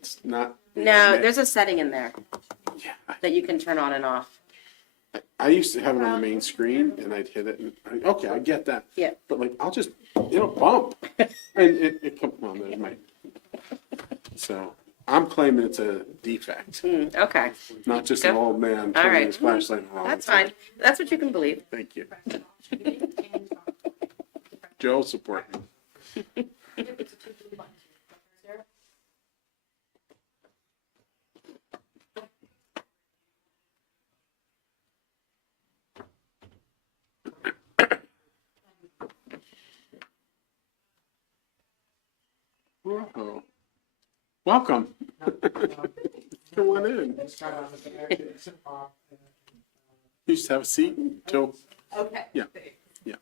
it's not. No, there's a setting in there Yeah, that you can turn on and off. I used to have it on the main screen and I'd hit it and, okay, I get that. Yeah. But like, I'll just, bump. And it come, well, there's my, so I'm claiming it's a defect, Okay, not just an old man All turning right. his flashlight on. that's fine. That's what you can believe. Thank you. Joe, support me. Whoa. Welcome. Come on in. You just have a seat until, Okay. yeah, yeah.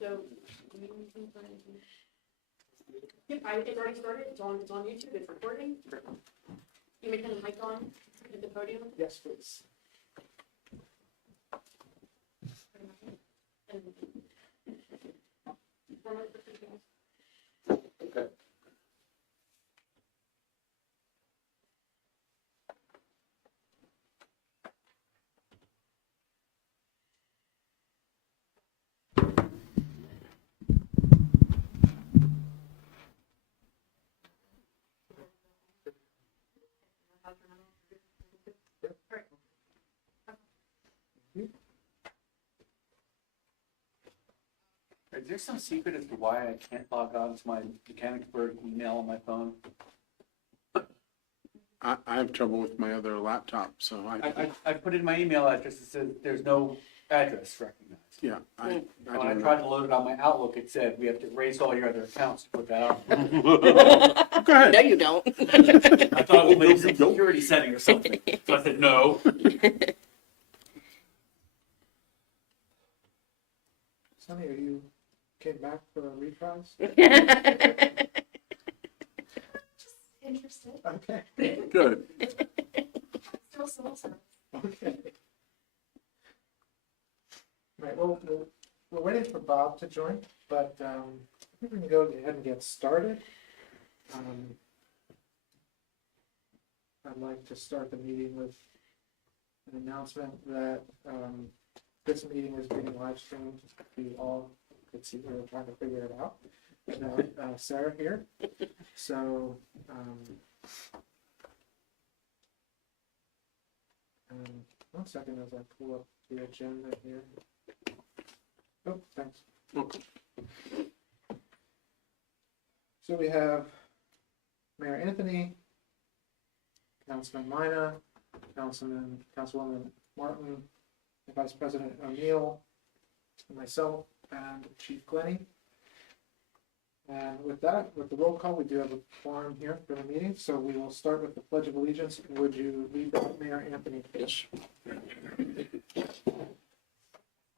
So, yep, it's already started, it's on YouTube, it's recording. You may turn the mic on at the podium. Yes, please. And- Okay. Is there some secret as to why I can't log on to my Mechanicsburg email on my phone? I have trouble with my other laptop, so I put in my email address, it says there's no address recognized. yeah, I When I don't tried know. to load it on my Outlook, it said we have to erase all your other accounts to put that on. Go ahead. No, you don't. I thought it was like a security setting or something, so I said no. Sonny, are you came back for a reprise? Interested, Okay, Good. still so. okay. Right, well, we're waiting for Bob to join, but I think we can go ahead and get started. I'd like to start the meeting with an announcement that this meeting is being live streamed. We all could see, we were trying to figure it out. Without Sarah here. So, 1 second as I pull up the agenda here. Oh, thanks. Okay. So we have Mayor Anthony, Councilman Mina, Councilwoman Martin, and Vice President O'Neill, and myself, and Chief Glennie. And with that, with the roll call, we do have a quorum here for the meeting, so we will start with the Pledge of Allegiance. Would you lead that, Mayor Anthony? Yes.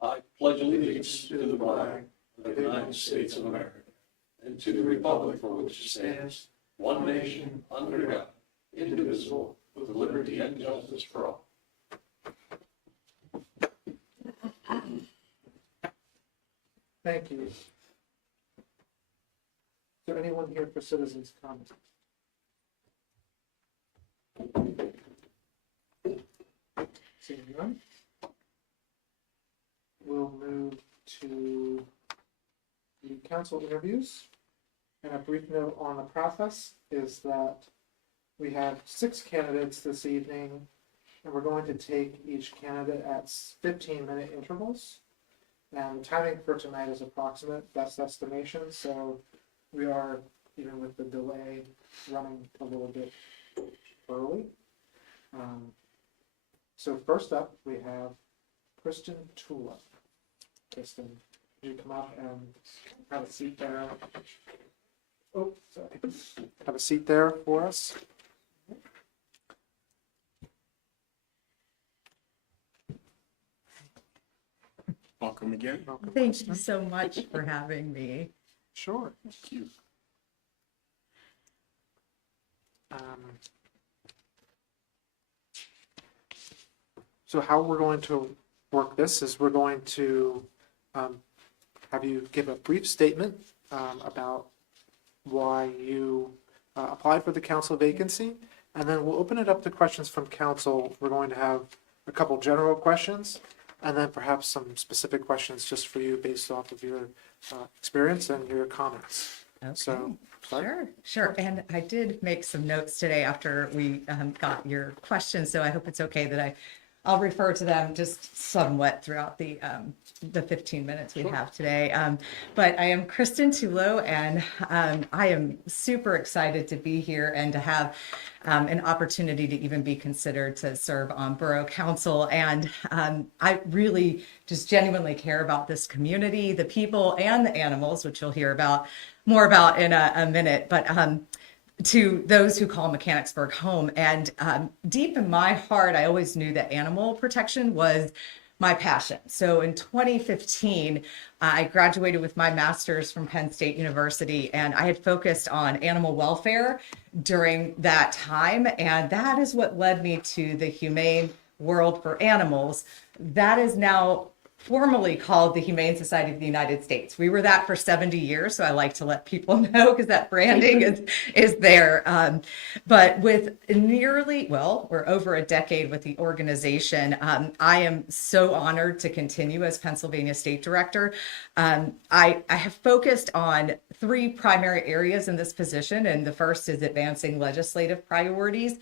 I pledge allegiance to the flag of the United States of America and to the republic for which it stands, one nation, under God, indivisible, with liberty and justice for all. Thank you. Is there anyone here for citizens' comments? Seeing none. We'll move to the council interviews. And a brief note on the process is that we have 6 candidates this evening, and we're going to take each candidate at 15-minute intervals. And the timing for tonight is approximate, best estimation, so we are, even with the delay, running a little bit early. So first up, we have Kristen Tula. Kristen, could you come up and have a seat there? Oh, sorry. Have a seat there for us. Welcome again. Welcome, Thank Kristen. you so much for having me. Sure. Thank you. So how we're going to work this is we're going to have you give a brief statement about why you applied for the council vacancy, and then we'll open it up to questions from council. We're going to have a couple general questions, and then perhaps some specific questions just for you based off of your experience and your comments. So, Sure. And I did make some notes today after we got your questions, so I hope it's okay that I'll refer to them just somewhat throughout the 15 minutes we have today. But I am Kristen Tulo, and I am super excited to be here and to have an opportunity to even be considered to serve on Borough Council. And I really just genuinely care about this community, the people, and the animals, which you'll hear more about in a minute. But to those who call Mechanicsburg home. And deep in my heart, I always knew that animal protection was my passion. So in 2015, I graduated with my master's from Penn State University, and I had focused on animal welfare during that time. And that is what led me to the Humane World for Animals. That is now formally called the Humane Society of the United States. We were that for 70 years, so I like to let people know because that branding is there. But with we're over a decade with the organization, I am so honored to continue as Pennsylvania State Director. I have focused on 3 primary areas in this position, and the first is advancing legislative priorities.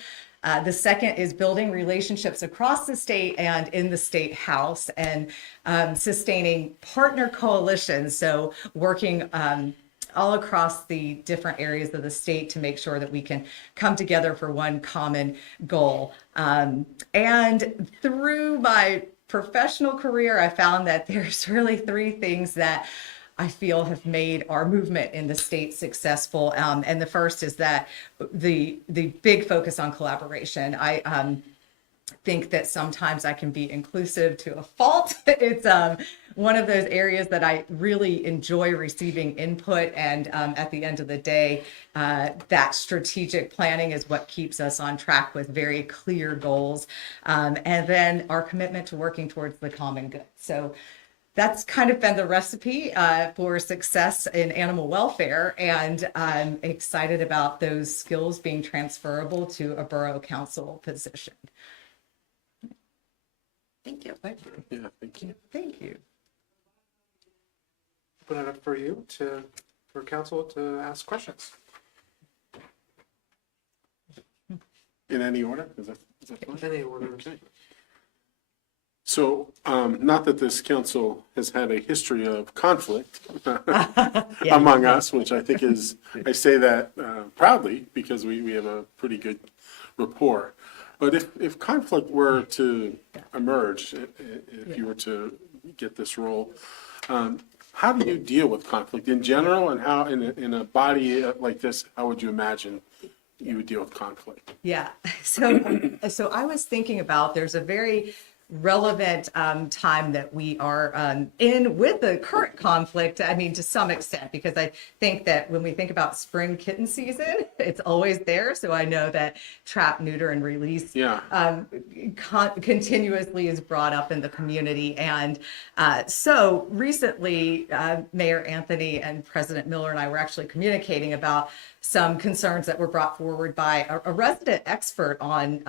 The second is building relationships across the state and in the state house, and sustaining partner coalitions. So working all across the different areas of the state to make sure that we can come together for one common goal. And through my professional career, I found that there's really 3 things that I feel have made our movement in the state successful. And the first is that the big focus on collaboration. I think that sometimes I can be inclusive to a fault. It's one of those areas that I really enjoy receiving input. And at the end of the day, that strategic planning is what keeps us on track with very clear goals. And then our commitment to working towards the common good. So that's kind of been the recipe for success in animal welfare, and I'm excited about those skills being transferable to a borough council position. Thank you. Yeah, thank you. Thank you. open it up for you for council to ask questions. In any order? Is that fine? Any order. Okay. So, not that this council has had a history of conflict among us, which I think is, I say that proudly because we have a pretty good rapport. But if conflict were to emerge, if you were to get this role, how do you deal with conflict in general, and how in a body like this, how would you imagine you would deal with conflict? Yeah. So I was thinking about, there's a very relevant time that we are in with the current conflict. I mean, to some extent, because I think that when we think about spring kitten season, it's always there. So I know that trap, neuter, and release continuously is brought up in the community. And so recently, Mayor Anthony and President Miller and I were actually communicating about some concerns that were brought forward by a resident expert on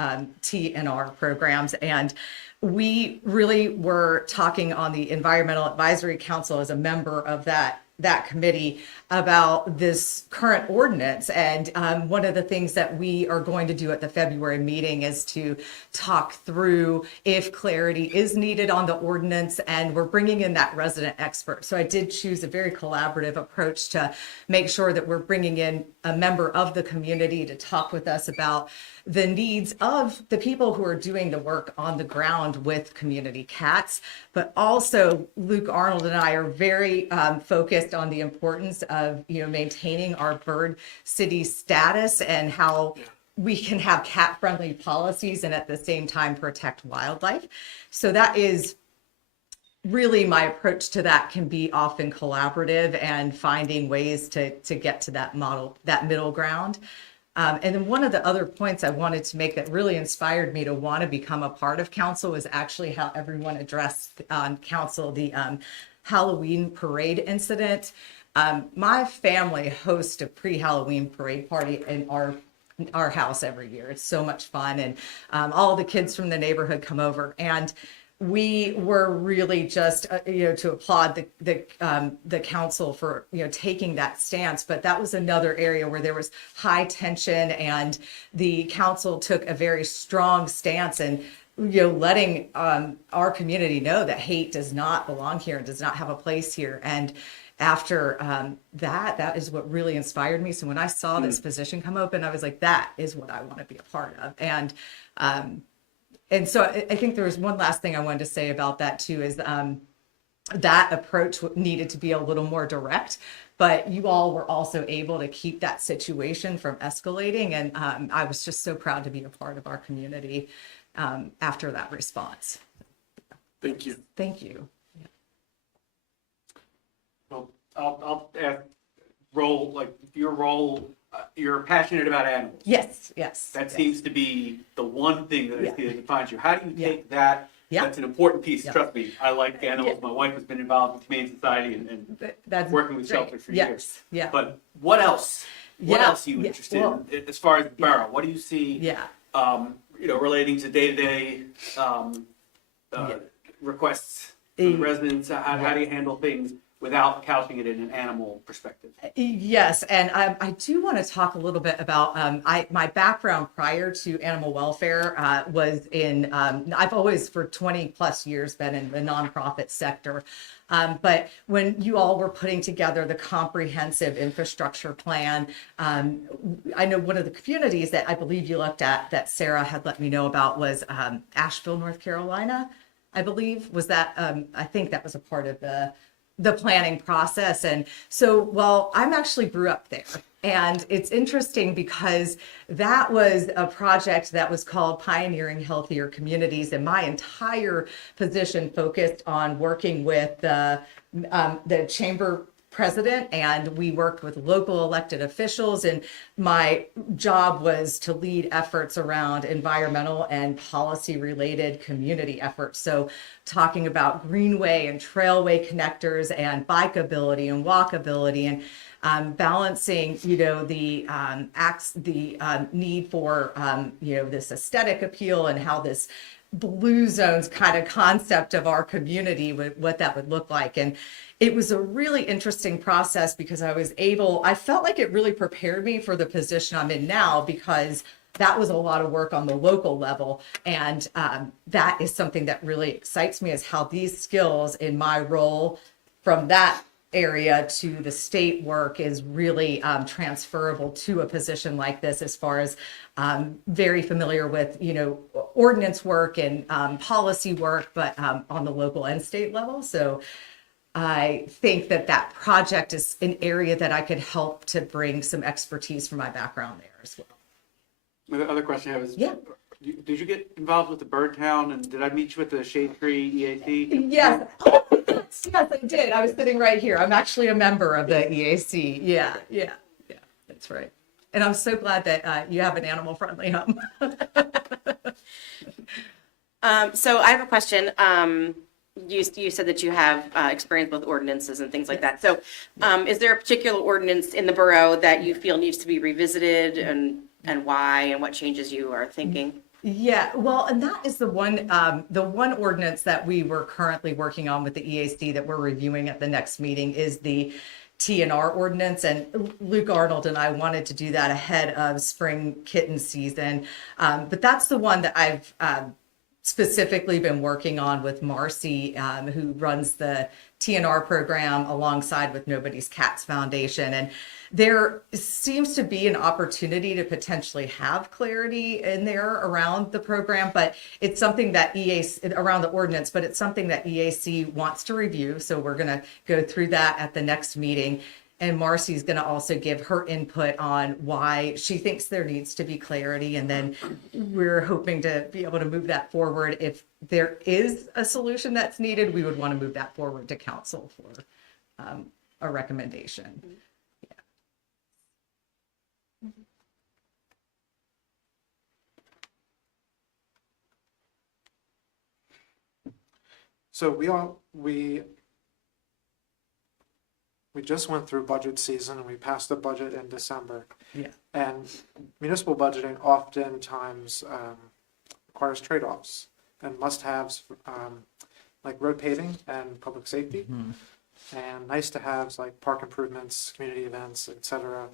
TNR programs. And we really were talking on the Environmental Advisory Council as a member of that committee about this current ordinance. And one of the things that we are going to do at the February meeting is to talk through if clarity is needed on the ordinance, and we're bringing in that resident expert. So I did choose a very collaborative approach to make sure that we're bringing in a member of the community to talk with us about the needs of the people who are doing the work on the ground with community cats. But also Luke Arnold and I are very focused on the importance of, maintaining our bird city status and how we can have cat-friendly policies and at the same time protect wildlife. So that is really my approach to that, can be often collaborative and finding ways to get to that model, that middle ground. And then one of the other points I wanted to make that really inspired me to want to become a part of council was actually how everyone addressed on council the Halloween parade incident. My family hosts a pre-Halloween parade party in our house every year. It's so much fun, and all the kids from the neighborhood come over, and we were really just to applaud the council for taking that stance. But that was another area where there was high tension, and the council took a very strong stance and letting our community know that hate does not belong here and does not have a place here. And after that is what really inspired me. So when I saw this position come open, I was like, that is what I want to be a part of. And so I think there was one last thing I wanted to say about that too, is that approach needed to be a little more direct, but you all were also able to keep that situation from escalating. And I was just so proud to be a part of our community after that response. Thank you. Thank you. Well, I'll role, like your role, you're passionate about animals. Yes. That seems to be the one thing that I Yeah. see that defines you. How do you Yeah. take that? Yeah. That's an important piece. Yeah. Trust me, I like animals. My wife has been involved with Humane Society and That's working with great. shelters for Yes. years. Yeah. But what else? What Yeah. else are you Yeah. interested Well, in as far as the borough? What do you see? Yeah. Relating to day-to-day requests from residents. How do you handle things without couching it in an animal perspective? Yes, and I do want to talk a little bit about my background prior to animal welfare was in I've always for 20 plus years been in the nonprofit sector. But when you all were putting together the comprehensive infrastructure plan, I know one of the communities that I believe you looked at that Sarah had let me know about was Asheville, North Carolina, I believe. Was that, I think that was a part of the planning process. And so, well, I'm actually grew up there. And it's interesting because that was a project that was called Pioneering Healthier Communities. And my entire position focused on working with the chamber president, and we worked with local elected officials. And my job was to lead efforts around environmental and policy related community efforts. So talking about greenway and trailway connectors and bikeability and walkability, and balancing, the need for, this aesthetic appeal and how this blue zones kind of concept of our community, what that would look like. And it was a really interesting process because I felt like it really prepared me for the position I'm in now, because that was a lot of work on the local level. And that is something that really excites me, is how these skills in my role from that area to the state work is really transferable to a position like this, as far as very familiar with, ordinance work and policy work, but on the local and state level. So I think that project is an area that I could help to bring some expertise from my background there as well. The other question I have is, Yeah. did you get involved with the Bird Town, and did I meet you at the Shade Tree EAC? Yes. Yes, I did. I was sitting right here. I'm actually a member of the EAC. Yeah, that's right. And I'm so glad that you have an animal-friendly home. So I have a question. You said that you have experience with ordinances and things like that. So is there a particular ordinance in the borough that you feel needs to be revisited, and why, and what changes you are thinking? Yeah, well, and that is the one ordinance that we were currently working on with the EAC that we're reviewing at the next meeting is the TNR ordinance. And Luke Arnold and I wanted to do that ahead of spring kitten season. But that's the one that I've specifically been working on with Marcy, who runs the TNR program alongside with Nobody's Cats Foundation. And there seems to be an opportunity to potentially have clarity in there around the program, but it's something that around the ordinance, but it's something that EAC wants to review. So we're going to go through that at the next meeting. And Marcy's going to also give her input on why she thinks there needs to be clarity. And then we're hoping to be able to move that forward. If there is a solution that's needed, we would want to move that forward to council for a recommendation. So we we just went through budget season and we passed the budget in December. Yeah. And municipal budgeting oftentimes requires trade-offs and must-haves, like road paving and public safety, and nice-to-haves like park improvements, community events, etc.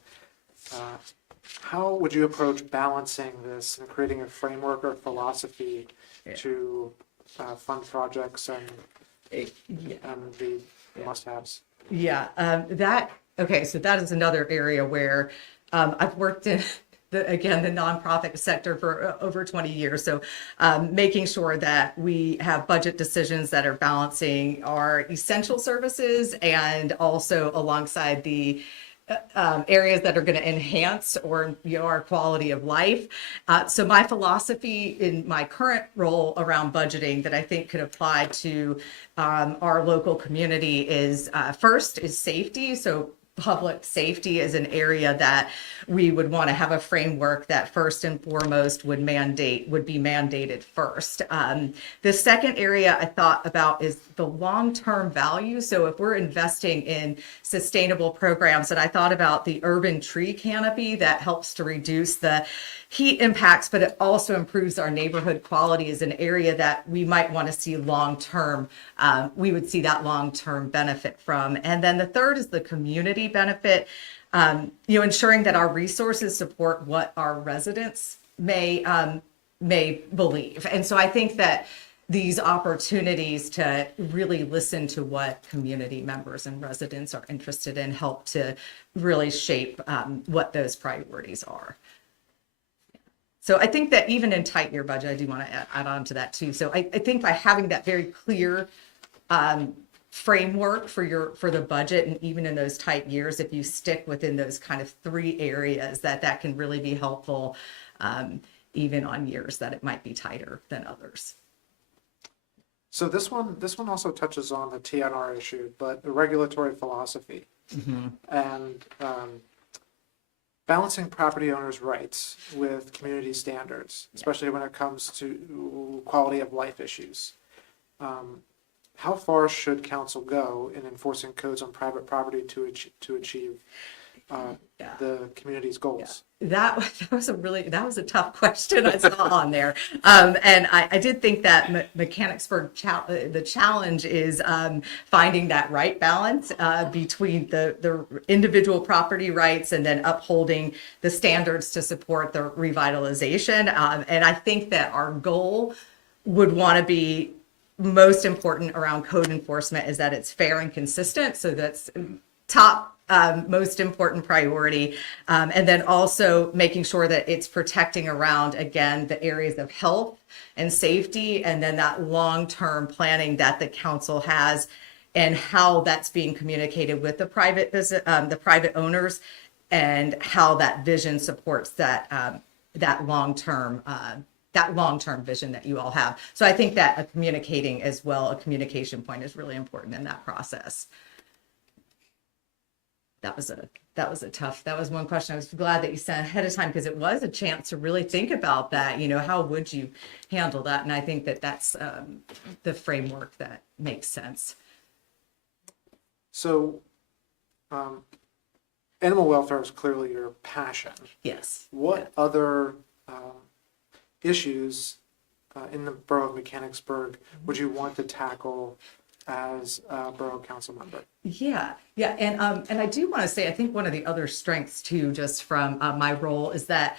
How would you approach balancing this and creating a framework or philosophy to fund projects and the must-haves? Yeah, okay, so that is another area where I've worked in the nonprofit sector for over 20 years. So making sure that we have budget decisions that are balancing our essential services and also alongside the areas that are going to enhance or our quality of life. So my philosophy in my current role around budgeting that I think could apply to our local community is first is safety. So public safety is an area that we would want to have a framework that first and foremost would be mandated first. The second area I thought about is the long-term value. So if we're investing in sustainable programs, and I thought about the urban tree canopy that helps to reduce the heat impacts, but it also improves our neighborhood quality is an area that we might want to see long-term. We would see that long-term benefit from. And then the third is the community benefit, ensuring that our resources support what our residents may believe. And so I think that these opportunities to really listen to what community members and residents are interested in help to really shape what those priorities are. So I think that even in tight year budget, I do want to add on to that too. So I think by having that very clear framework for the budget, and even in those tight years, if you stick within those kind of three areas, that can really be helpful, even on years that it might be tighter than others. So this one also touches on the TNR issue, but the regulatory philosophy and balancing property owners' rights with community standards, especially when it comes to quality of life issues. How far should council go in enforcing codes on private property to achieve the community's goals? That was a tough question I saw on there. And I did think that Mechanicsburg, the challenge is finding that right balance between the individual property rights and then upholding the standards to support the revitalization. And I think that our goal would want to be most important around code enforcement is that it's fair and consistent. So that's top most important priority. And then also making sure that it's protecting around, again, the areas of health and safety, and then that long-term planning that the council has and how that's being communicated with the private owners, and how that vision supports that long-term vision that you all have. So I think that a communication point is really important in that process. That was one question I was glad that you sent ahead of time, because it was a chance to really think about that. How would you handle that? And I think that that's the framework that makes sense. So, animal welfare is clearly your passion. Yes. What other issues in the Borough of Mechanicsburg would you want to tackle as a Borough Council member? Yeah, and I do want to say, I think one of the other strengths too, just from my role, is that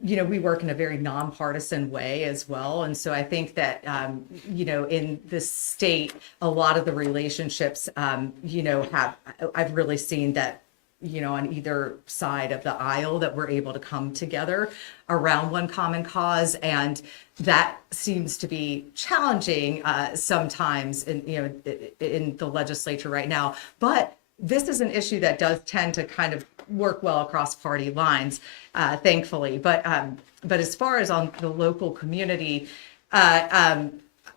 we work in a very nonpartisan way as well, and so I think that in this state, a lot of the relationships, I've really seen that on either side of the aisle that we're able to come together around one common cause, and that seems to be challenging sometimes in the legislature right now. But this is an issue that does tend to kind of work well across party lines, thankfully. But as far as on the local community,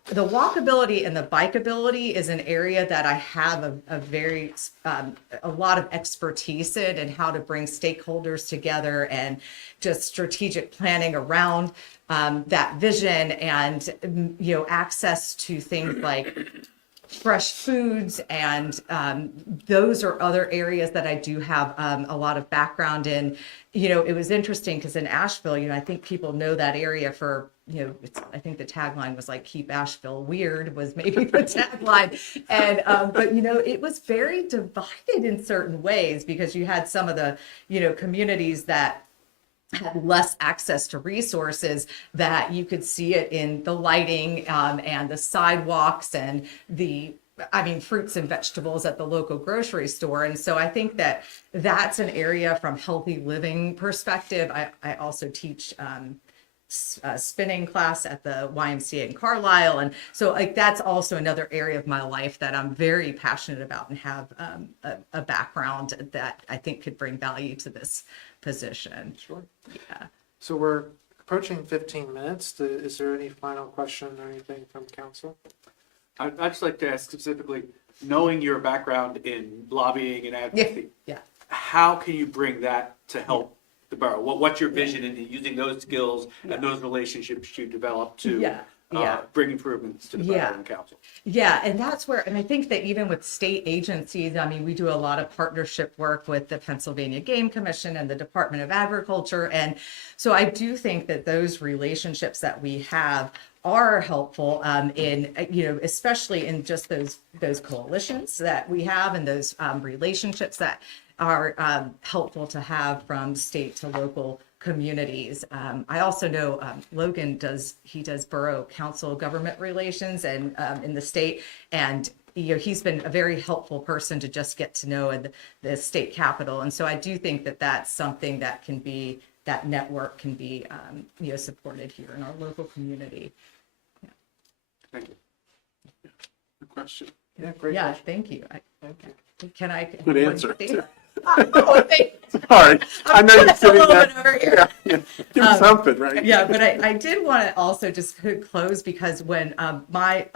the walkability and the bikeability is an area that I have a lot of expertise in, and how to bring stakeholders together and just strategic planning around that vision, and access to things like fresh foods, and those are other areas that I do have a lot of background in. It was interesting because in Asheville, I think people know that area for, I think the tagline was like, keep Asheville weird was maybe the tagline. And, but, it was very divided in certain ways because you had some of the, communities that had less access to resources, that you could see it in the lighting and the sidewalks and fruits and vegetables at the local grocery store. And so I think that that's an area from healthy living perspective. I also teach a spinning class at the YMCA in Carlisle. And so that's also another area of my life that I'm very passionate about and have a background that I think could bring value to this position. Sure. Yeah. So we're approaching 15 minutes. Is there any final question or anything from council? I'd just like to ask specifically, knowing your background in lobbying and advocacy, Yeah. how can you bring that to help the borough? What's your vision in using those skills and those relationships you develop to bring improvements to the borough and council? Yeah, and that's where, and I think that even with state agencies, we do a lot of partnership work with the Pennsylvania Game Commission and the Department of Agriculture. And so I do think that those relationships that we have are helpful in, especially in just those coalitions that we have and those relationships that are helpful to have from state to local communities. I also know Logan does borough council government relations and in the state, and he's been a very helpful person to just get to know in the state capitol. And so I do think that that's something that can be, that network can be supported here in our local community. Thank you. Good question. Yeah, great. Yeah, question. thank you. Can I? Good answer. Oh, thank you. Sorry. I know you're sitting a little there. bit over here. Give me something, right? Yeah, but I did want to also just close because when my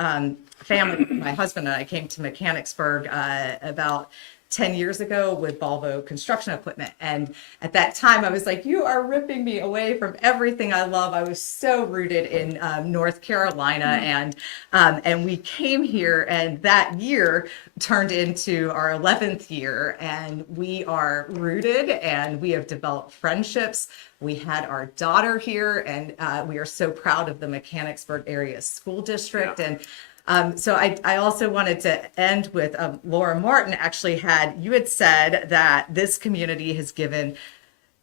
family, my husband and I came to Mechanicsburg about 10 years ago with Volvo construction equipment. And at that time I was like, you are ripping me away from everything I love. I was so rooted in North Carolina, and we came here, and that year turned into our 11th year, and we are rooted and we have developed friendships. We had our daughter here, and we are so proud of the Mechanicsburg area school district. Yeah. And so I also wanted to end with Laura Martin you had said that this community has given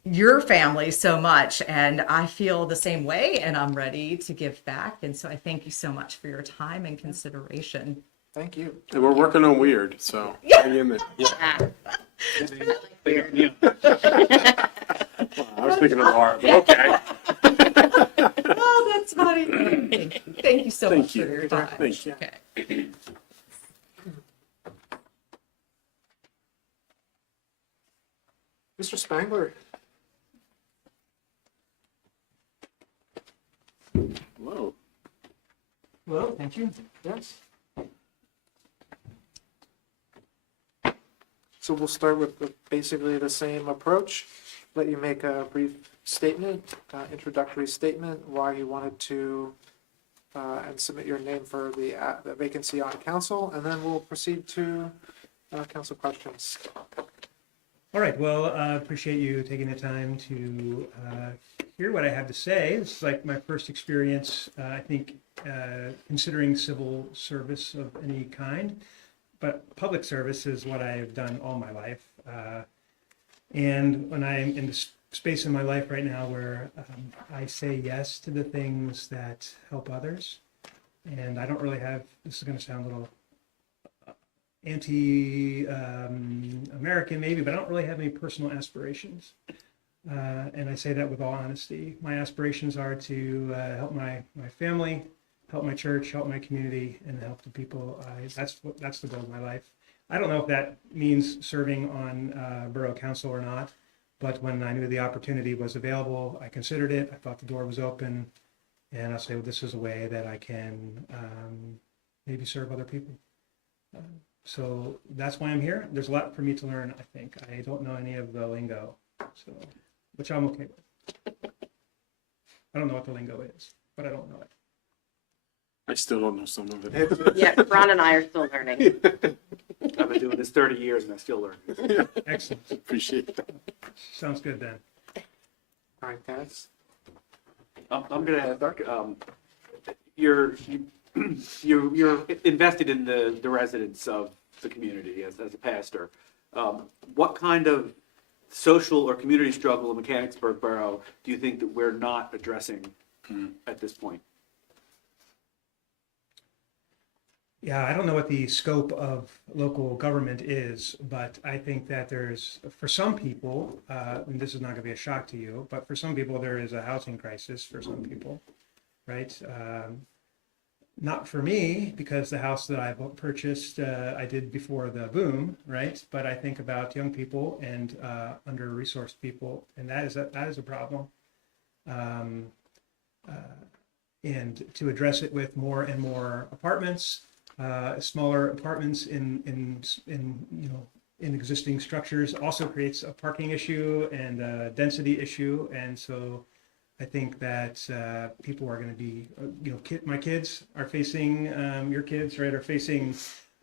your family so much, and I feel the same way, and I'm ready to give back. And so I thank you so much for your time and consideration. Thank you. And we're working on weird, so hang in there. Well, I was thinking of Laura, but okay. Oh, that's funny. Thank you so Thank much you. for your time. Thank you. Okay. Mr. Spangler. Whoa. Hello, thank you. Yes. So we'll start with basically the same approach. Let you make a brief statement, introductory statement, why you wanted to, and submit your name for the vacancy on council, and then we'll proceed to council questions. All right, well, I appreciate you taking the time to hear what I have to say. This is like my first experience, I think, considering civil service of any kind, but public service is what I've done all my life. And when I'm in the space in my life right now where I say yes to the things that help others, and I don't really have, this is going to sound a little anti-American maybe, but I don't really have any personal aspirations. And I say that with all honesty. My aspirations are to help my family, help my church, help my community, and help the people. That's the goal of my life. I don't know if that means serving on borough council or not, but when I knew the opportunity was available, I considered it. I thought the door was open, and I'll say, well, this is a way that I can maybe serve other people. So that's why I'm here. There's a lot for me to learn, I think. I don't know any of the lingo, so which I'm okay with. I don't know what the lingo is, but I don't know it. I still don't know some of it. Yeah, Ron and I are still learning. I've been doing this 30 years and I still learn. Excellent. Appreciate that. Sounds good then. All right, guys. I'm going to ask, you're invested in the residents of the community as a pastor. What kind of social or community struggle in Mechanicsburg Borough do you think that we're not addressing at this point? Yeah, I don't know what the scope of local government is, but I think that there's, for some people, and this is not going to be a shock to you, but for some people, there is a housing crisis for some people, right? Not for me, because the house that I purchased, I did before the boom, right? But I think about young people and under-resourced people, and that is a problem. And to address it with more and more apartments, smaller apartments in existing structures also creates a parking issue and a density issue, and so I think that people are going to be, my kids are facing, your kids, right, are facing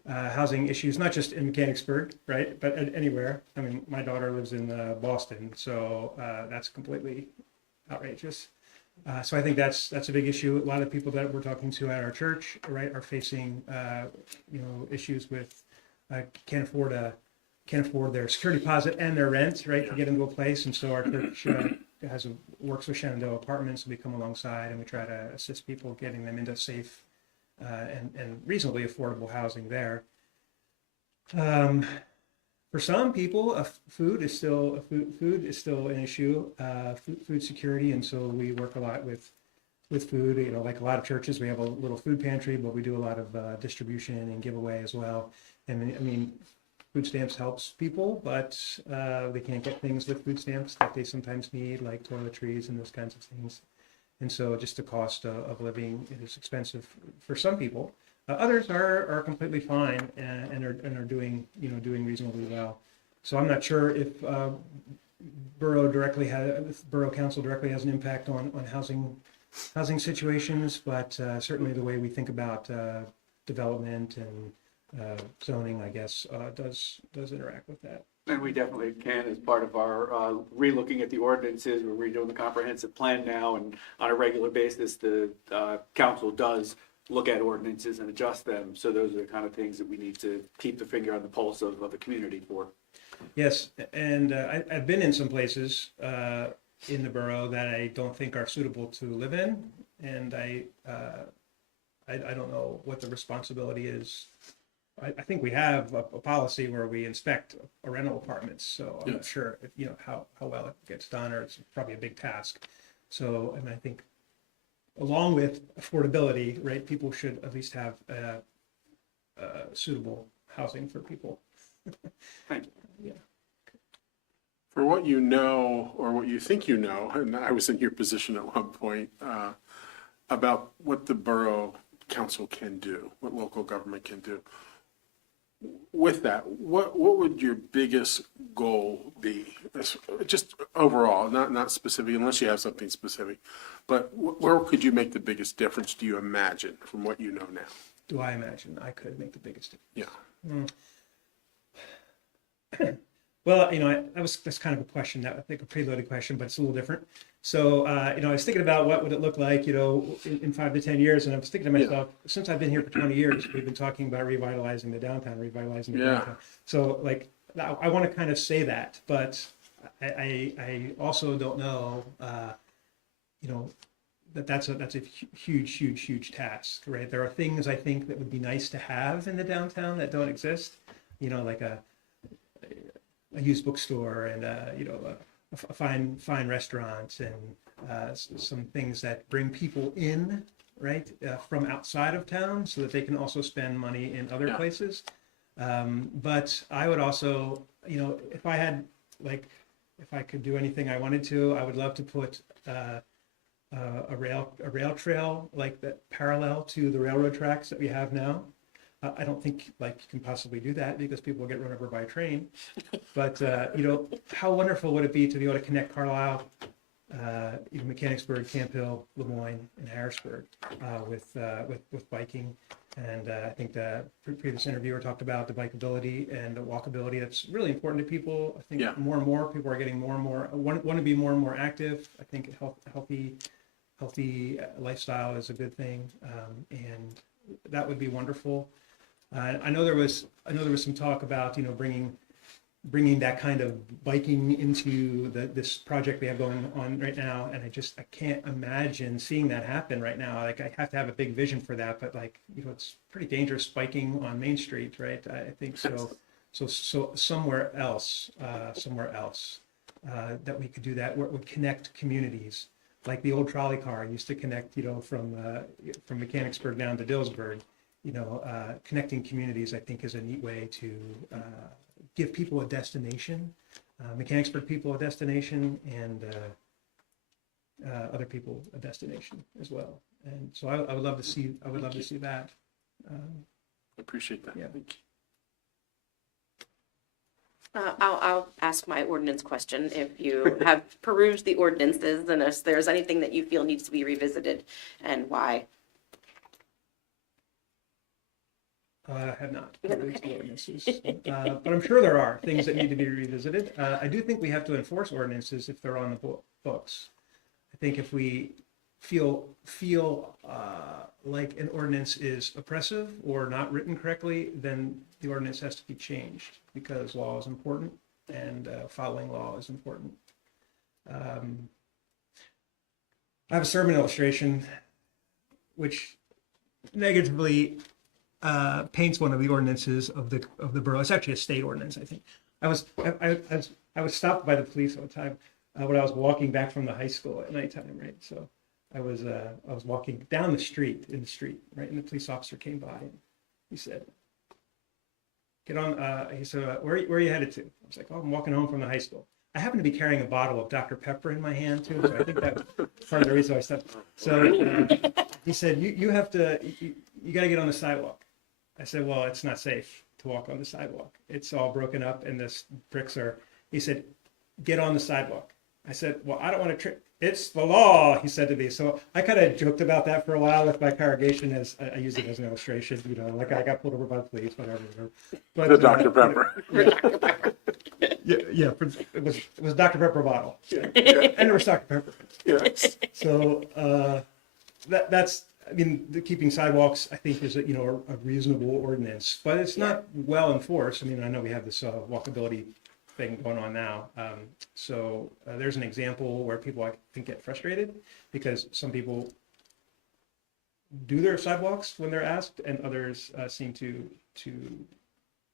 housing issues, not just in Mechanicsburg, right, but anywhere. I mean, my daughter lives in Boston, so that's completely outrageous. So I think that's a big issue. A lot of people that we're talking to at our church, right, are facing issues with can't afford their security deposit and their rent, right, to get into a place. And so our church works with Shenandoah Apartments, and we come alongside and we try to assist people getting them into safe and reasonably affordable housing there. For some people, food is still an issue, food security, and so we work a lot with food. Like a lot of churches, we have a little food pantry, but we do a lot of distribution and giveaway as well. And I mean, food stamps helps people, but they can't get things with food stamps that they sometimes need, like toiletries and those kinds of things. And so, just the cost of living is expensive for some people. Others are completely fine and are doing reasonably well. So I'm not sure if Borough Council directly has an impact on housing situations, but certainly the way we think about development and zoning, I guess, does interact with that. And we definitely can, as part of our relooking at the ordinances. We're redoing the comprehensive plan now, and on a regular basis, the council does look at ordinances and adjust them. So those are the kind of things that we need to keep the finger on the pulse of the community for. Yes, and I've been in some places in the borough that I don't think are suitable to live in, and I don't know what the responsibility is. I think we have a policy where we inspect rental apartments, so I'm not sure if, how well it gets done, or it's probably a big task. So, and I think, along with affordability, right, people should at least have suitable housing for people. Thank you. Yeah. For what you know, or what you think you know, and I was in your position at one point, about what the borough council can do, what local government can do. With that, what would your biggest goal be? Just overall, not specific, unless you have something specific, but where could you make the biggest difference, do you imagine, from what you know now? Do I imagine I could make the biggest difference? Yeah. Well, that's kind of a question that I think a preloaded question, but it's a little different. So, I was thinking about what would it look like, in 5 to 10 years, and I was thinking to myself, since I've been here for 20 years, we've been talking about revitalizing the downtown. So, I want to kind of say that, but I also don't know, that's a huge task, right? There are things I think that would be nice to have in the downtown that don't exist, like a used bookstore and a fine restaurant and some things that bring people in, right, from outside of town, so that they can also spend money in other places. But I would also, if I could do anything I wanted to, I would love to put a rail trail like that parallel to the railroad tracks that we have now. I don't think you can possibly do that because people will get run over by a train. But how wonderful would it be to be able to connect Carlisle Mechanicsburg, Camp Hill, Lemoyne, and Harrisburg with biking. And I think the previous interviewer talked about the bikeability and the walkability. That's really important to people. I think Yeah. more and more people are getting more and more want to be more and more active. I think healthy lifestyle is a good thing, and that would be wonderful. I know there was some talk about bringing that kind of biking into this project we have going on right now, and I can't imagine seeing that happen right now. Like, I have to have a big vision for that, but it's pretty dangerous biking on Main Street, right? I think so. So somewhere else that we could do that, where it would connect communities, like the old trolley car used to connect, from Mechanicsburg down to Dillsburg. Connecting communities, I think, is a neat way to give people a destination, Mechanicsburg people a destination, and other people a destination as well. And so I would love to see that. Appreciate that. Yeah. Thank you. I'll ask my ordinance question. If you have perused the ordinances and if there's anything that you feel needs to be revisited and why. I have not read the ordinances, but I'm sure there are things that need to be revisited. I do think we have to enforce ordinances if they're on the books. I think if we feel like an ordinance is oppressive or not written correctly, then the ordinance has to be changed, because law is important and following law is important. I have a sermon illustration which negatively paints one of the ordinances of the borough. It's actually a state ordinance, I think. I was stopped by the police one time when I was walking back from the high school at nighttime, right? So I was walking down the street, right, and the police officer came by and he said, "Get on." He said, "Where are you headed to?" I was like, "Oh, I'm walking home from the high school." I happened to be carrying a bottle of Dr. Pepper in my hand too, so I think that was part of the reason I stopped. So he said, "You have to, you got to get on the sidewalk." I said, "Well, it's not safe to walk on the sidewalk. It's all broken up and the bricks are." He said, "Get on the sidewalk." I said, "Well, I don't want to trip. It's the law," he said to me. So I kind of joked about that for a while with my congregation, as I use it as an illustration, like I got pulled over by the police, whatever. But, The Dr. Pepper. Yeah, it was Dr. Pepper bottle. Yeah. And there was Dr. Pepper. Yes. So that's, I mean, the keeping sidewalks, I think, is a reasonable ordinance, but it's not well enforced. I mean, I know we have this walkability thing going on now. So there's an example where people, I think, get frustrated because some people do their sidewalks when they're asked, and others seem to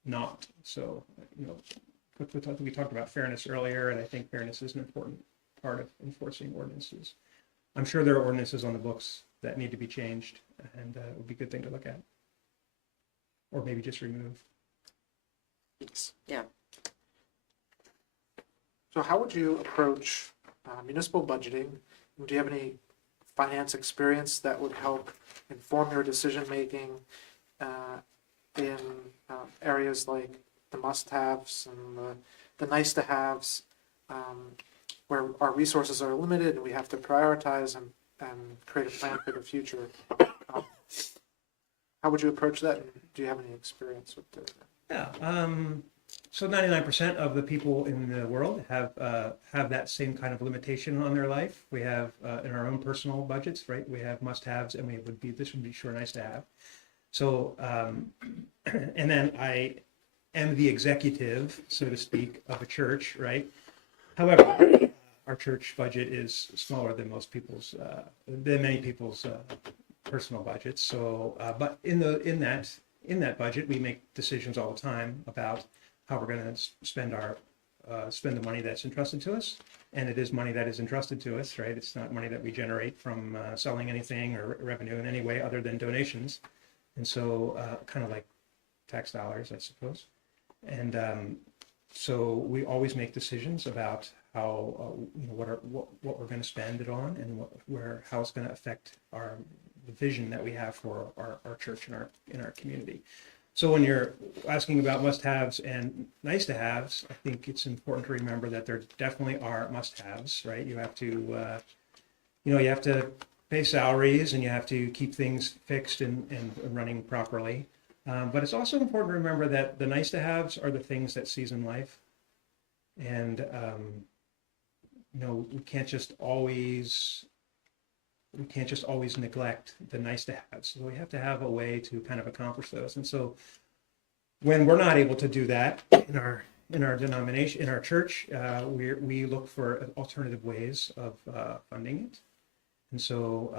not. So, we talked about fairness earlier, and I think fairness is an important part of enforcing ordinances. I'm sure there are ordinances on the books that need to be changed, and it would be a good thing to look at, or maybe just remove. Yeah. So how would you approach municipal budgeting? Do you have any finance experience that would help inform your decision-making in areas like the must-haves and the nice-to-haves, where our resources are limited and we have to prioritize and create a plan for the future? How would you approach that, and do you have any experience with doing that? Yeah. So 99% of the people in the world have that same kind of limitation on their life. We have in our own personal budgets, right? We have must-haves, and this would be sure nice to have. So, and then I am the executive, so to speak, of a church, right? However, our church budget is smaller than many people's personal budgets. So, but in that budget, we make decisions all the time about how we're going to spend the money that's entrusted to us, and it is money that is entrusted to us, right? It's not money that we generate from selling anything or revenue in any way other than donations, and so kind of like tax dollars, I suppose. And so we always make decisions about how what we're going to spend it on, and how it's going to affect the vision that we have for our church and in our community. So when you're asking about must-haves and nice-to-haves, I think it's important to remember that there definitely are must-haves, right? You have to, you have to pay salaries and you have to keep things fixed and running properly. But it's also important to remember that the nice-to-haves are the things that season life. And, we can't just always neglect the nice to have. So we have to have a way to kind of accomplish those. And so when we're not able to do that in our denomination, in our church, we look for alternative ways of funding it. And so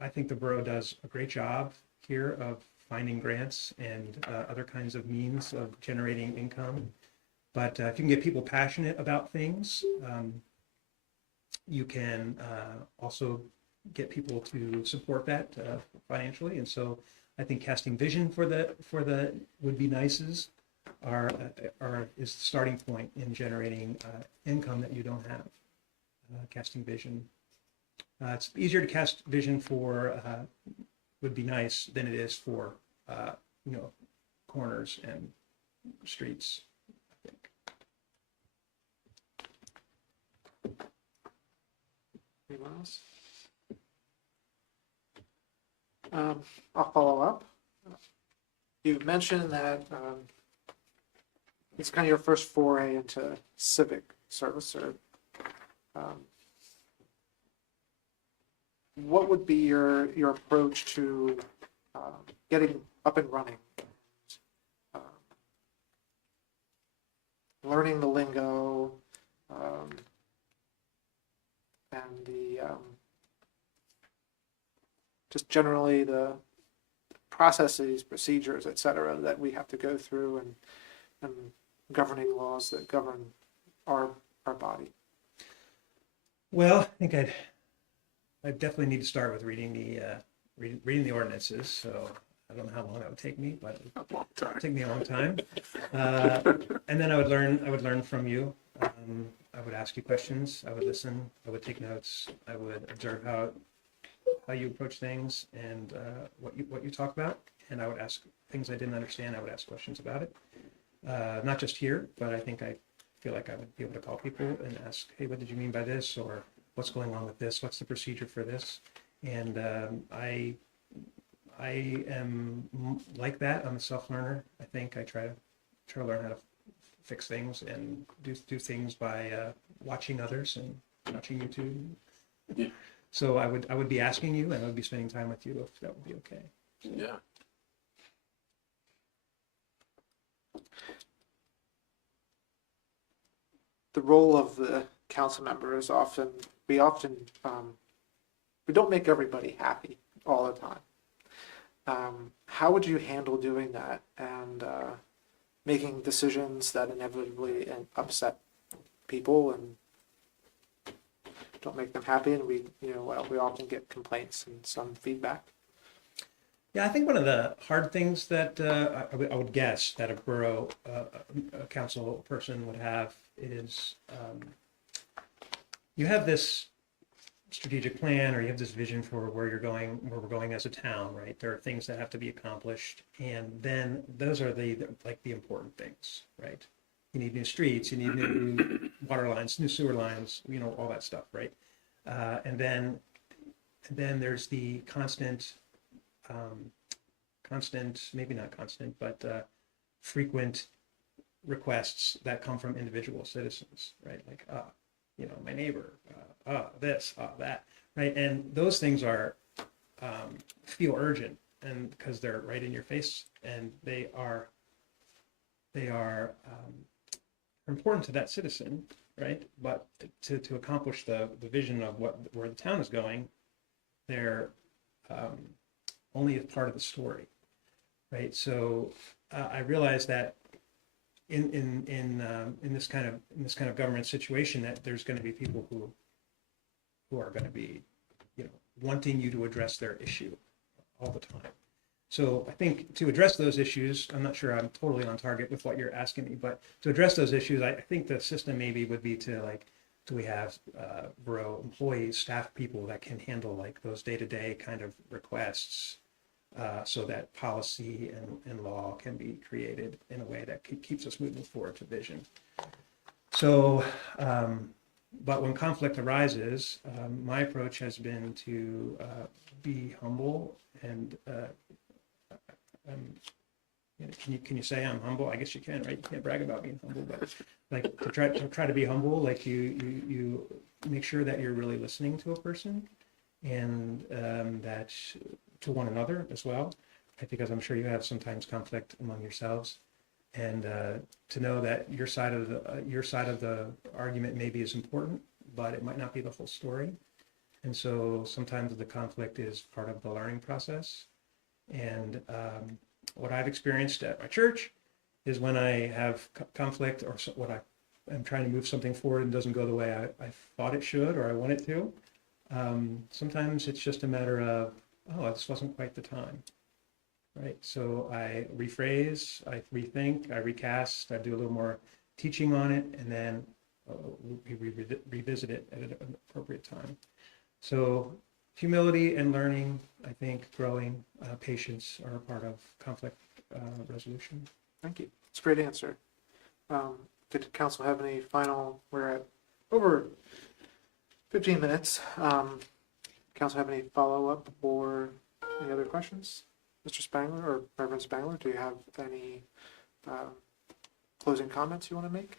I think the borough does a great job here of finding grants and other kinds of means of generating income. But if you can get people passionate about things, you can also get people to support that financially. And so I think casting vision for the would-be nices is the starting point in generating income that you don't have. Casting vision. It's easier to cast vision for would-be nice than it is for corners and streets, I think. Anyone else? I'll follow up. You mentioned that it's kind of your first foray into civic service, or what would be your approach to getting up and running, learning the lingo, and the just generally the processes, procedures, et cetera, that we have to go through, and governing laws that govern our body? Well, I think I definitely need to start with reading the ordinances. So I don't know how long that would take me, but it would take me a long time. And then I would learn from you. I would ask you questions. I would listen. I would take notes. I would observe how you approach things and what you talk about. And I would ask things I didn't understand. I would ask questions about it. Not just here, but I feel like I would be able to call people and ask, hey, what did you mean by this? Or what's going on with this? What's the procedure for this? And I am like that. I'm a self-learner. I think I try to learn how to fix things and do things by watching others and watching YouTube. Yeah. So I would be asking you, and I would be spending time with you if that would be okay. Yeah. The role of the council member is we don't make everybody happy all the time. How would you handle doing that and making decisions that inevitably upset people and don't make them happy? And we often get complaints and some feedback. Yeah, I think one of the hard things that I would guess that a borough a council person would have is you have this strategic plan, or you have this vision for where we're going as a town, right? There are things that have to be accomplished, and then those are the important things, right? You need new streets, you need new water lines, new sewer lines, all that stuff, right? And then there's the constant, maybe not constant, but frequent requests that come from individual citizens, right? Like, my neighbor, this, that, right? And those things feel urgent, and because they're right in your face, and they are important to that citizen, right? But to accomplish the vision of where the town is going, they're only a part of the story, right? So I realize that in this kind of government situation, that there's going to be people who are going to be wanting you to address their issue all the time. So I think to address those issues, I'm not sure I'm totally on target with what you're asking me, but to address those issues, I think the system maybe would be to do we have borough employees, staff people that can handle those day-to-day kind of requests so that policy and law can be created in a way that keeps us moving forward to vision. So, but when conflict arises, my approach has been to be humble and can you say I'm humble? I guess you can, right? You can't brag about being humble, but like to try to be humble, like you make sure that you're really listening to a person and that to one another as well. Because I'm sure you have sometimes conflict among yourselves, and to know that your side of the argument maybe is important, but it might not be the whole story. And so sometimes the conflict is part of the learning process. And what I've experienced at my church is when I have conflict or I'm trying to move something forward and doesn't go the way I thought it should or I want it to, sometimes it's just a matter of, oh, this wasn't quite the time, right? So I rephrase, I rethink, I recast, I do a little more teaching on it, and then we revisit it at an appropriate time. So humility and learning, I think, growing patience are a part of conflict resolution. Thank you. It's a great answer. Did council have any final, we're at over 15 minutes. Council have any follow-up or any other questions? Mr. Spangler or Reverend Spangler, do you have any closing comments you want to make?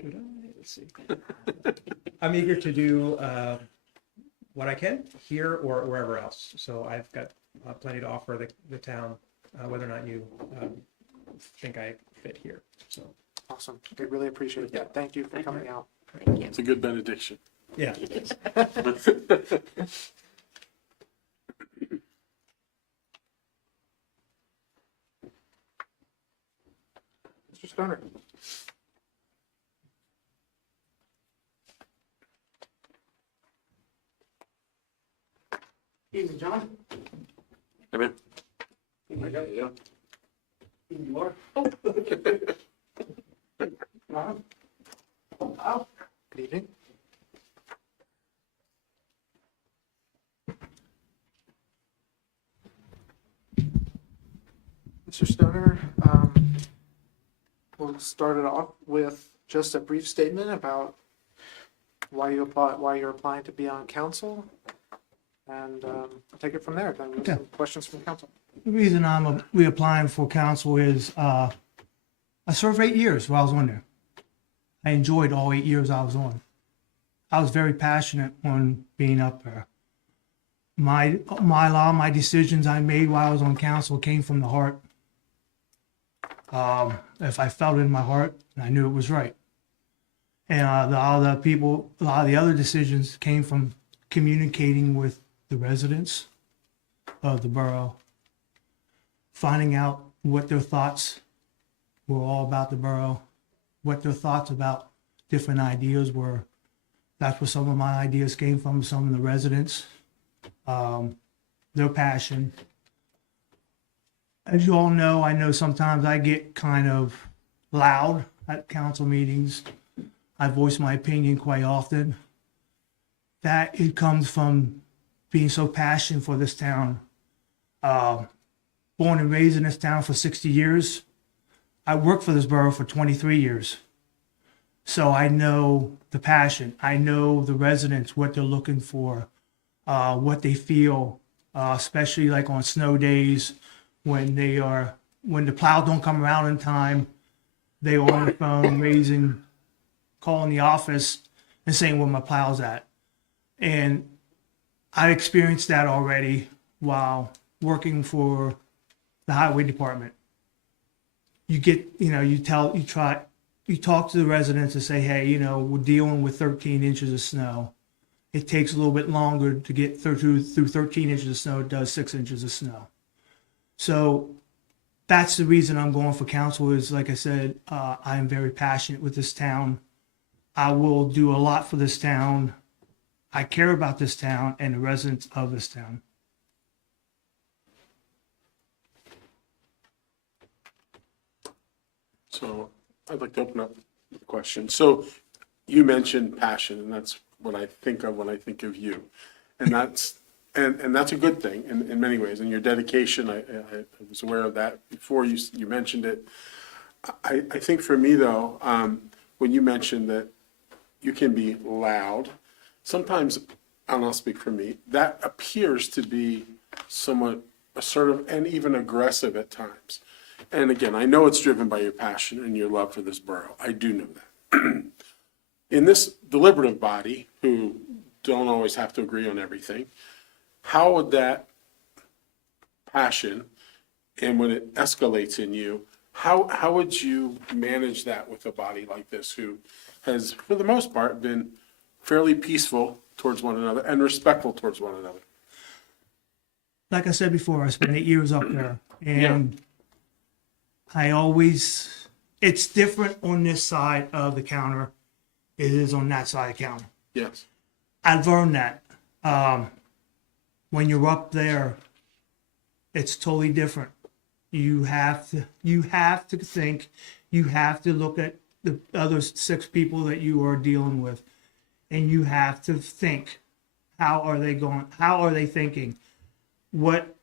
Should I? Let's see. I'm eager to do what I can here or wherever else. So I've got plenty to offer the town, whether or not you think I fit here. So Awesome. We really appreciate that. Thank you for coming out. Thank you. It's a good benediction. yeah. Mr. Stoner. Evening, John. Come in. Evening, Laura. Good evening. Mr. Stoner, we'll start it off with just a brief statement about why you're applying to be on council, and take it from there. Then with some questions from council. The reason I'm reapplying for council is I served 8 years while I was on there. I enjoyed all 8 years I was on. I was very passionate on being up there. My law, my decisions I made while I was on council came from the heart. If I felt it in my heart, I knew it was right. And a lot of the other decisions came from communicating with the residents of the borough, finding out what their thoughts were all about the borough, what their thoughts about different ideas were. That's where some of my ideas came from, some of the residents, their passion. As you all know, I know sometimes I get kind of loud at council meetings. I voice my opinion quite often. That it comes from being so passionate for this town. Born and raised in this town for 60 years. I worked for this borough for 23 years. So I know the passion. I know the residents, what they're looking for, what they feel, especially like on snow days when the plows don't come around in time, they are on the phone calling the office and saying where my plow's at. And I experienced that already while working for the highway department. You talk to the residents and say, hey, we're dealing with 13 inches of snow. It takes a little bit longer to get through 13 inches of snow. It does 6 inches of snow. So that's the reason I'm going for council is, like I said, I am very passionate with this town. I will do a lot for this town. I care about this town and the residents of this town. So I'd like to open up the question. So you mentioned passion, and that's what I think of when I think of you. And that's And that's a good thing in many ways. And your dedication, I was aware of that before you mentioned it. I think for me though, when you mentioned that you can be loud, sometimes, and I'll speak for me, that appears to be somewhat assertive and even aggressive at times. And again, I know it's driven by your passion and your love for this borough. I do know that. In this deliberative body, who don't always have to agree on everything, how would that passion, and when it escalates in you, how would you manage that with a body like this who has, for the most part, been fairly peaceful towards one another and respectful towards one another? Like I said before, I spent 8 years up there, and it's different on this side of the counter. It is on that side of the counter. Yes. I've learned that. When you're up there, it's totally different. You have to think, you have to look at the other 6 people that you are dealing with, and you have to think, how are they thinking? What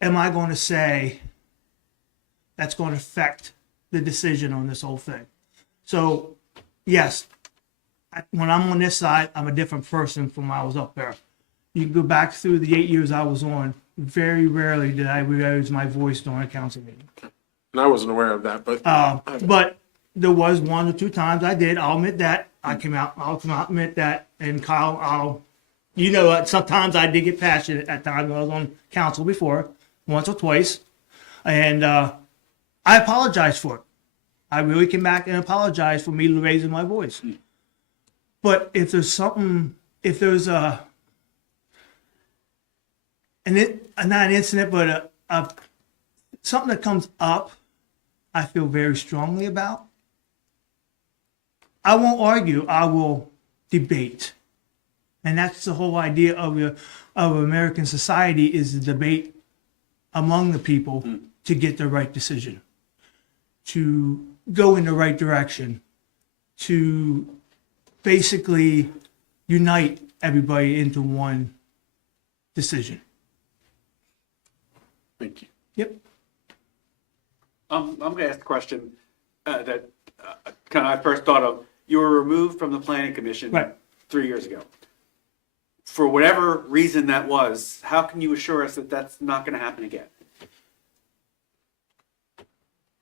am I going to say that's going to affect the decision on this whole thing? So, yes, when I'm on this side, I'm a different person from when I was up there. You can go back through the 8 years I was on. Very rarely did I raise my voice during a council meeting. And I wasn't aware of that, but But there was 1 or 2 times I did. I'll admit that. I'll come out and admit that. And Kyle, sometimes I did get passionate at times when I was on council before, once or twice. And I apologize for it. I really came back and apologized for me raising my voice. But if there's something, if there's not an incident, but something that comes up, I feel very strongly about, I won't argue. I will debate, and that's the whole idea of American society, is the debate among the people to get the right decision, to go in the right direction, to basically unite everybody into one decision. thank you. Yep. I'm going to ask a question that kind of I first thought of. You were removed from the planning commission Right. 3 years ago. For whatever reason that was, how can you assure us that that's not going to happen again?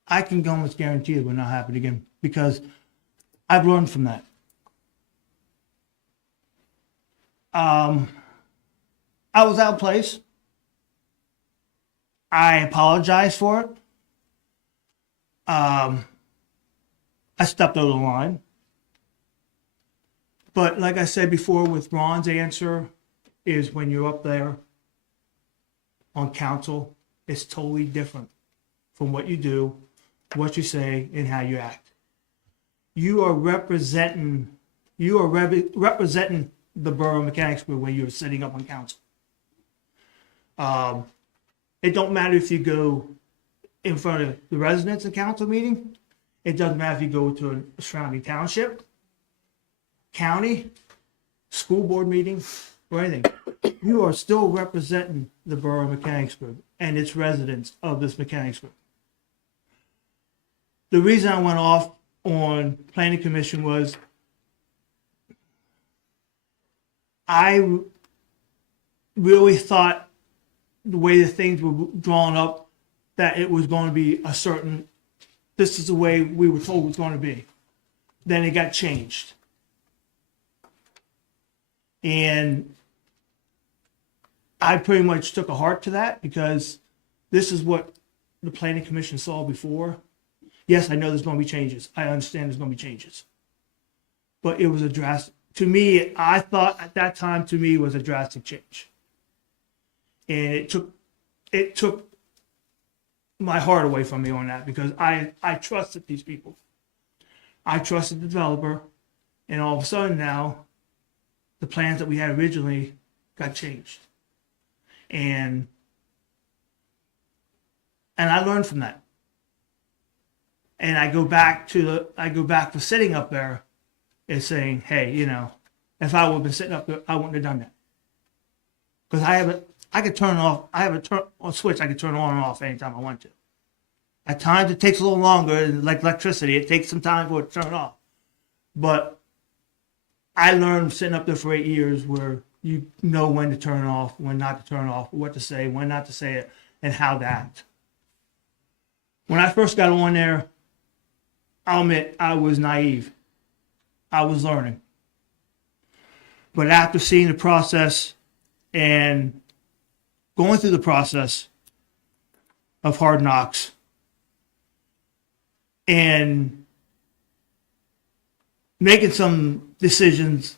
I can almost guarantee it will not happen again, because I've learned from that. I was out of place. I apologize for it. I stepped over the line. But like I said before, with Ron's answer, is when you're up there on council, it's totally different from what you do, what you say, and how you act. You are representing the borough of Mechanicsburg when you're sitting up on council. It don't matter if you go in front of the residents of council meeting. It doesn't matter if you go to a surrounding township, county, school board meeting, or anything. You are still representing the borough of Mechanicsburg and its residents of this Mechanicsburg. The reason I went off on planning commission was I really thought the way the things were drawn up that it was going to be this is the way we were told it was going to be. Then it got changed. And I pretty much took a heart to that, because this is what the planning commission saw before. Yes, I know there's going to be changes. I understand there's going to be changes. But it was a drastic, to me, I thought at that time, to me, was a drastic change. And it took my heart away from me on that, because I trusted these people. I trusted the developer, and all of a sudden now, the plans that we had originally got changed. And I learned from that. And I go back for sitting up there and saying, hey, if I would have been sitting up there, I wouldn't have done that. Because I could turn off, I have a switch I could turn on and off anytime I want to. At times it takes a little longer, and like electricity, it takes some time for it to turn off. But I learned sitting up there for 8 years where you know when to turn it off, when not to turn it off, what to say, when not to say it, and how to act. When I first got on there, I'll admit I was naive. I was learning. But after seeing the process and going through the process of Hard Knocks and making some decisions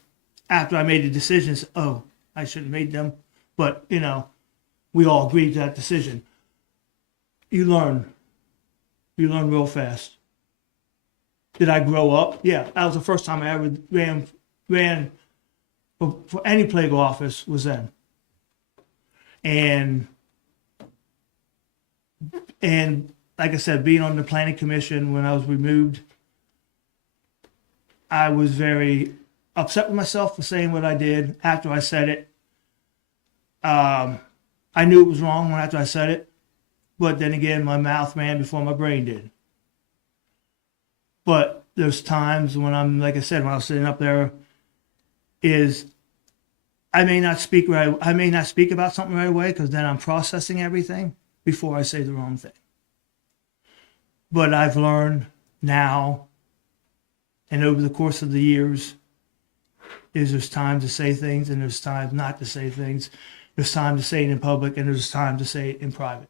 after I made the decisions, oh, I shouldn't have made them. But, you know, we all agreed to that decision. You learn. You learn real fast. Did I grow up? Yeah, that was the first time I ever ran for any political office was then. And like I said, being on the planning commission when I was removed, I was very upset with myself for saying what I did after I said it. I knew it was wrong after I said it, but then again, my mouth ran before my brain did. But there's times when I'm, like I said, when I was sitting up there, I may not speak about something right away because then I'm processing everything before I say the wrong thing. But I've learned now, and over the course of the years, there's time to say things and there's time not to say things. There's time to say it in public and there's time to say it in private.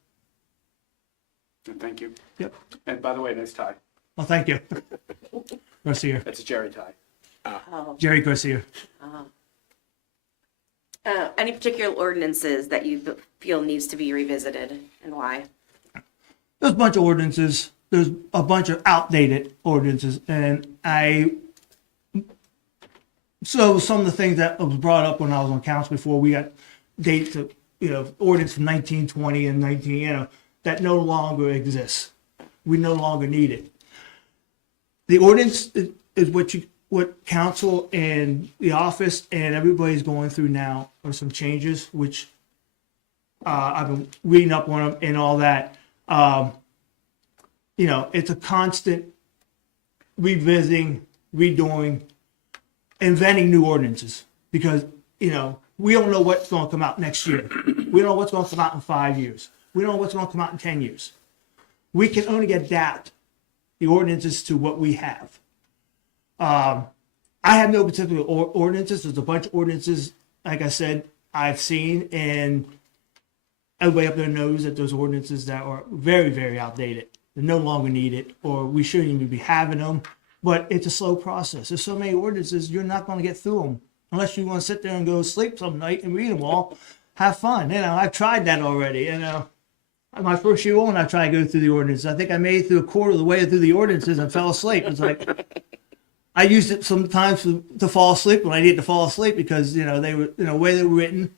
Thank you. Yep. And by the way, nice tie. Well, thank you. Garcia. That's a Jerry tie. Jerry Garcia. Any particular ordinances that you feel needs to be revisited and why? There's a bunch of ordinances. There's a bunch of outdated ordinances. And so some of the things that was brought up when I was on council before, we got dates of, ordinance from 1920 and 19, that no longer exists. We no longer need it. The ordinance is what council and the office and everybody's going through now are some changes, which I've been reading up on them and all that. It's a constant revisiting, redoing, inventing new ordinances because, we don't know what's going to come out next year. We don't know what's going to come out in 5 years. We don't know what's going to come out in 10 years. We can only adapt the ordinances to what we have. I have no particular ordinances. There's a bunch of ordinances, like I said, I've seen, and everybody up there knows that there's ordinances that are very, very outdated. They're no longer needed, or we shouldn't even be having them. But it's a slow process. There's so many ordinances, you're not going to get through them unless you want to sit there and go to sleep some night and read them all. Have fun. I've tried that already. My first year on, I tried to go through the ordinances. I think I made it through a quarter of the way through the ordinances and fell asleep. It's like I used it sometimes to fall asleep when I needed to fall asleep because they were the way they were written.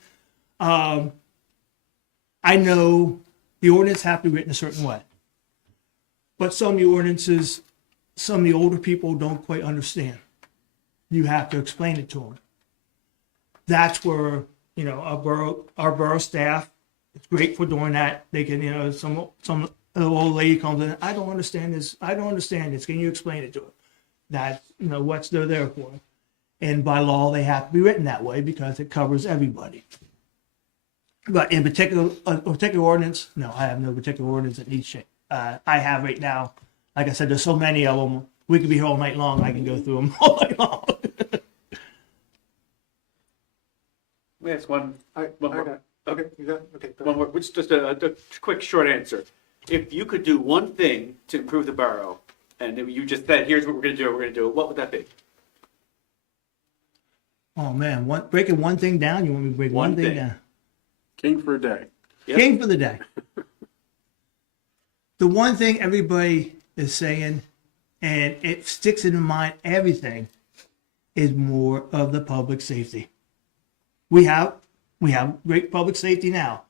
I know the ordinance have to be written a certain way, but some of the ordinances, some of the older people don't quite understand. You have to explain it to them. That's where our borough staff. It's great for doing that. They can, some old lady comes in. I don't understand this. I don't understand this. Can you explain it to her? That's what they're there for. And by law, they have to be written that way because it covers everybody. But in particular, a particular ordinance, no, I have no particular ordinance that needs change. I have right now. Like I said, there's so many of them. We could be here all night long. I can go through them all night long. Let me ask one more. Okay, you got, okay. Go One more, which just a quick short answer. If you could do one thing to improve the borough, and you just said, here's what we're going to do, what would that be? Oh man, breaking one thing down. You want me to break one thing down? King for a day. Yep. King for the day. The one thing everybody is saying, and it sticks in mind, everything is more of the public safety. We have great public safety now,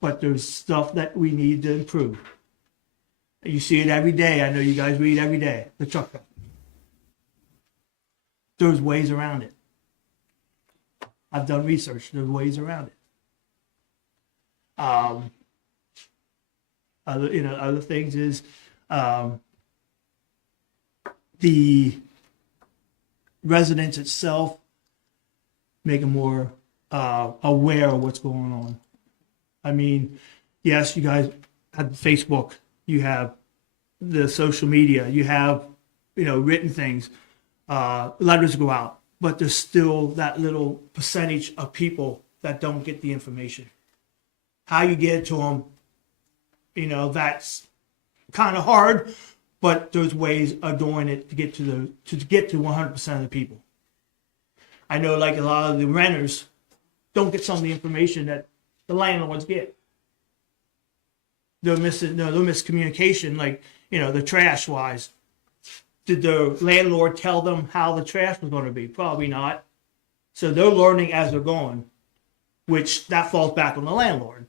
but there's stuff that we need to improve. You see it every day. I know you guys read every day. The truck stop. There's ways around it. I've done research. There's ways around it. Other things is the residents itself make them more aware of what's going on. I mean, yes, you guys have Facebook, you have the social media, you have, written things, letters go out, but there's still that little percentage of people that don't get the information. How you get it to them, that's kind of hard, but there's ways of doing it to get to 100% of the people. I know, like, a lot of the renters don't get some of the information that the landlords get. They're miscommunication, like, the trash wise. Did the landlord tell them how the trash was going to be? Probably not. So they're learning as they're going, which that falls back on the landlord.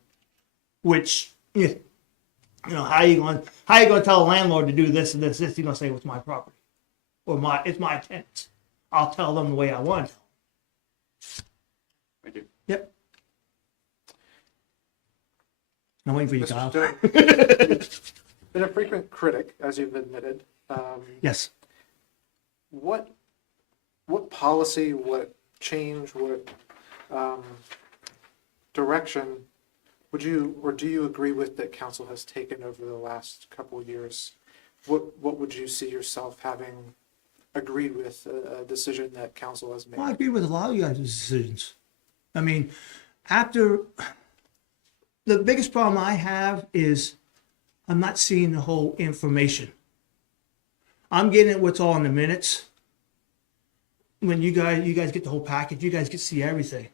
Which, how you going to tell a landlord to do this and this? He's going to say, well, it's my property, or it's my tenants. I'll tell them the way I want to. Thank you. Yep. I'm waiting for you, Kyle. Been a frequent critic, as you've admitted. Yes. What policy, what change, what direction would you, or do you agree with that council has taken over the last couple of years? What would you see yourself having agreed with a decision that council has made? Well, I agree with a lot of you guys' decisions. I mean, after the biggest problem I have is I'm not seeing the whole information. I'm getting what's all in the minutes. When you guys get the whole package, you guys get to see everything.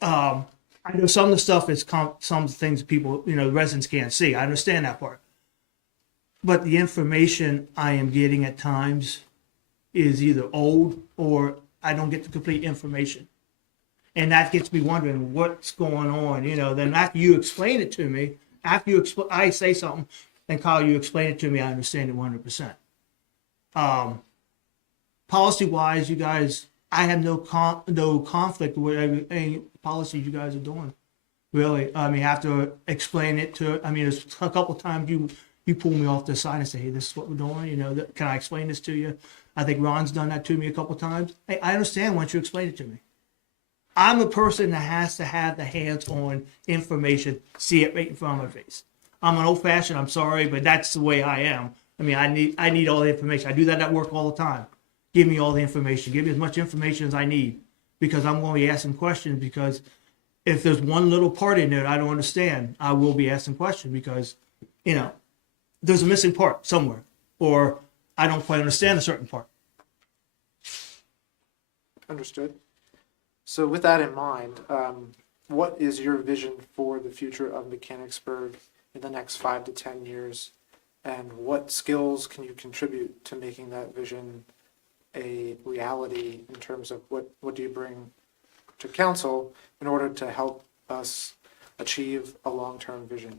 I know some of the stuff is some things people, residents can't see. I understand that part. But the information I am getting at times is either old or I don't get the complete information. And that gets me wondering what's going on, Then after you explain it to me, I say something, and Kyle, you explain it to me, I understand it 100%. Policy-wise, you guys, I have no conflict with any policies you guys are doing. Really, I mean, after explain it to, there's a couple times you pull me off the side and say, hey, this is what we're doing. Can I explain this to you? I think Ron's done that to me a couple times. Hey, I understand once you explain it to me. I'm a person that has to have the hands-on information, see it right in front of my face. I'm an old-fashioned, I'm sorry, but that's the way I am. I need all the information. I do that at work all the time. Give me all the information. Give me as much information as I need, because I'm going to be asking questions, because if there's one little part in there I don't understand, I will be asking questions, because, there's a missing part somewhere, or I don't quite understand a certain part. Understood. So with that in mind, what is your vision for the future of Mechanicsburg in the next 5 to 10 years? And what skills can you contribute to making that vision a reality in terms of what do you bring to council in order to help us achieve a long-term vision?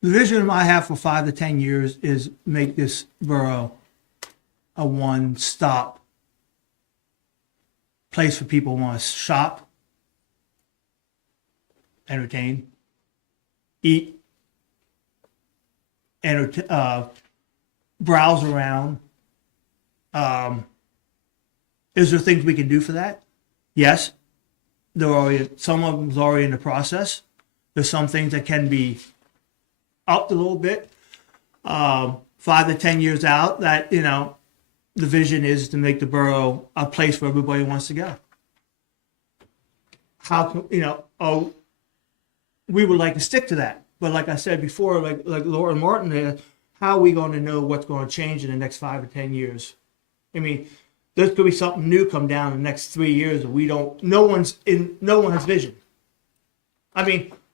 The vision I have for 5 to 10 years is make this borough a one-stop place for people who want to shop, entertain, eat, browse around. Is there things we can do for that? Yes. Some of them is already in the process. There's some things that can be upped a little bit. 5 to 10 years out, that, the vision is to make the borough a place where everybody wants to go. How can, we would like to stick to that. But like I said before, like Laura and Martin, how are we going to know what's going to change in the next 5 or 10 years? There's going to be something new come down in the next 3 years that no one has vision.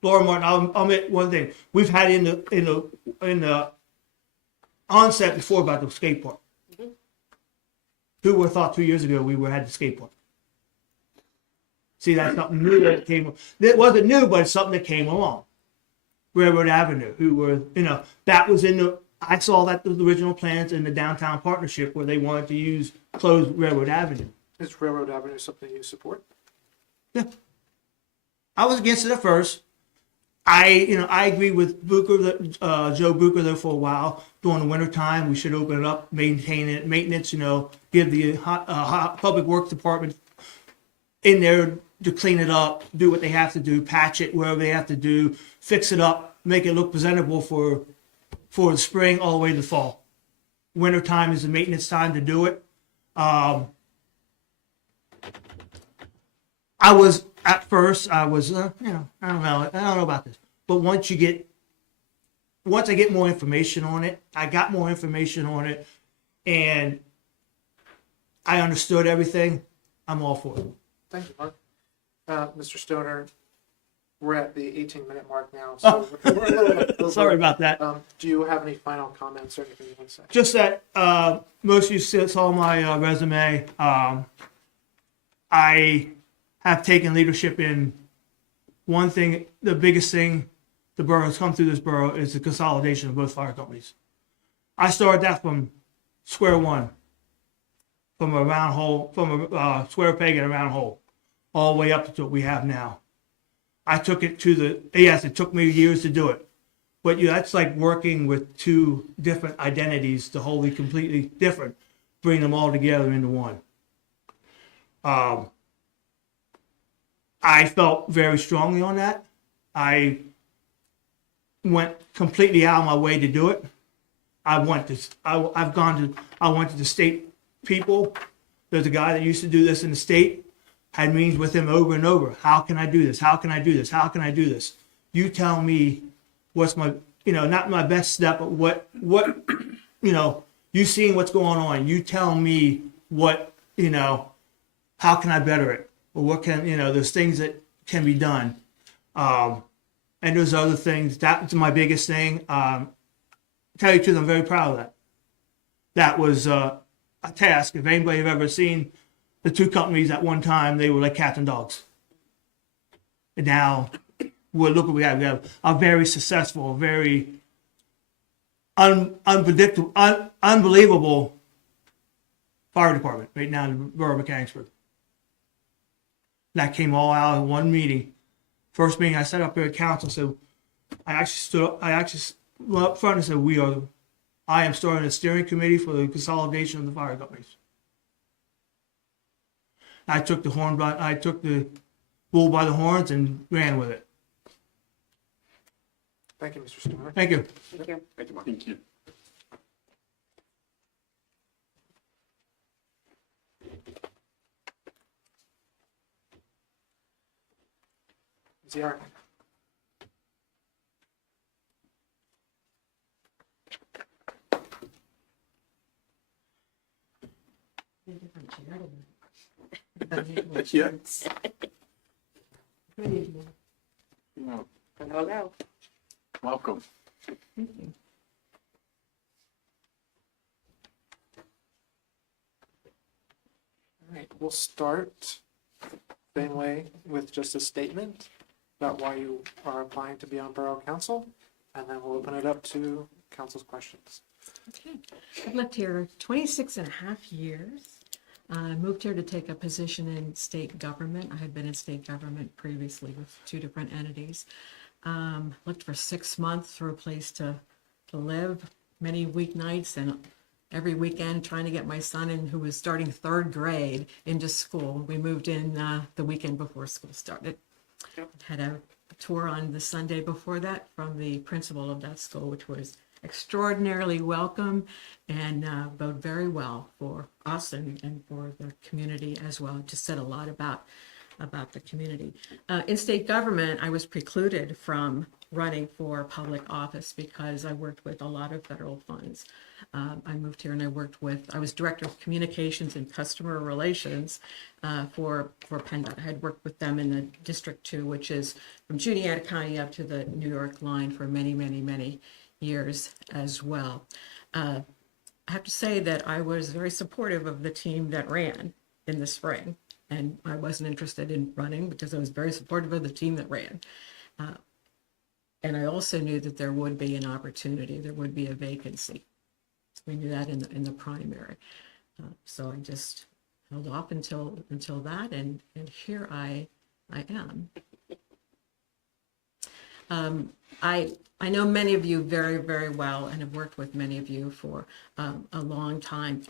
Laura Martin, I'll admit one thing. We've had in the onset before about the skate park. Mm-hmm. Who would have thought 2 years ago we had the skate park? See, that's something new that came. It wasn't new, but it's something that came along. Railroad Avenue, that was I saw that the original plans in the downtown partnership where they wanted to close Railroad Avenue. Is Railroad Avenue something you support? Yeah. I was against it at first, I agree with Booker, Joe Booker though, for a while. During the winter time, we should open it up, maintain it, maintenance, give the Public Works Department in there to clean it up, do what they have to do, patch it wherever they have to do, fix it up, make it look presentable for the spring all the way to the fall. Winter time is the maintenance time to do it. I was at first, I don't know about this, but once I get more information on it, I got more information on it, and I understood everything. I'm all for it. Thank you, Mark. Mr. Stoner, we're at the 18-minute mark now, so we're a little bit over. Sorry about that. Do you have any final comments or anything you want to say? Just that most of you saw my resume. I have taken leadership in one thing. The biggest thing the borough has come through this borough is the consolidation of both fire companies. I started that from square one, from a round hole, from a square peg and a round hole, all the way up to what we have now. I took it to it took me years to do it. But that's like working with two different identities to wholly completely different, bring them all together into one. I felt very strongly on that. I went completely out of my way to do it. I went to the state people. There's a guy that used to do this in the state. Had meetings with him over and over. How can I do this? How can I do this? How can I do this? You tell me what's my, not my best step, but what, you seeing what's going on. You tell me what, how can I better it? Or what can, there's things that can be done. And there's other things. That's my biggest thing. Tell you the truth, I'm very proud of that. That was a task. If anybody have ever seen the two companies at one time, they were like cats and dogs. And now, look what we have. We have a very successful, very unpredictable, unbelievable fire department right now in the borough of Mechanicsburg. That came all out in one meeting. First meeting I set up here at council, so I actually went up front and said, I am starting a steering committee for the consolidation of the fire companies. I took the bull by the horns and ran with it. Thank you, Mr. Stoner. Thank you. Thank you. Thank you, Mark. Thank you. ZR. Yes. Hello. Welcome. All right, we'll start same way with just a statement about why you are applying to be on Borough Council, and then we'll open it up to council's questions. Okay. I've lived here 26 and a half years. I moved here to take a position in state government. I had been in state government previously with two different entities. Looked for 6 months for a place to live, many weeknights and every weekend trying to get my son in, who was starting 3rd grade, into school. We moved in the weekend before school started. Had a tour on the Sunday before that from the principal of that school, which was extraordinarily welcome and bode very well for us and for the community as well. Just said a lot about the community. In state government, I was precluded from running for public office because I worked with a lot of federal funds. I moved here and I was director of communications and customer relations for PennDOT. I had worked with them in the District 2, which is from Juniata County up to the New York line for many, many, many years as well. I have to say that I was very supportive of the team that ran in the spring, and I wasn't interested in running because I was very supportive of the team that ran. And I also knew that there would be an opportunity, there would be a vacancy. We knew that in the primary. So I just held off until that, and here I am. I know many of you very, very well and have worked with many of you for a long time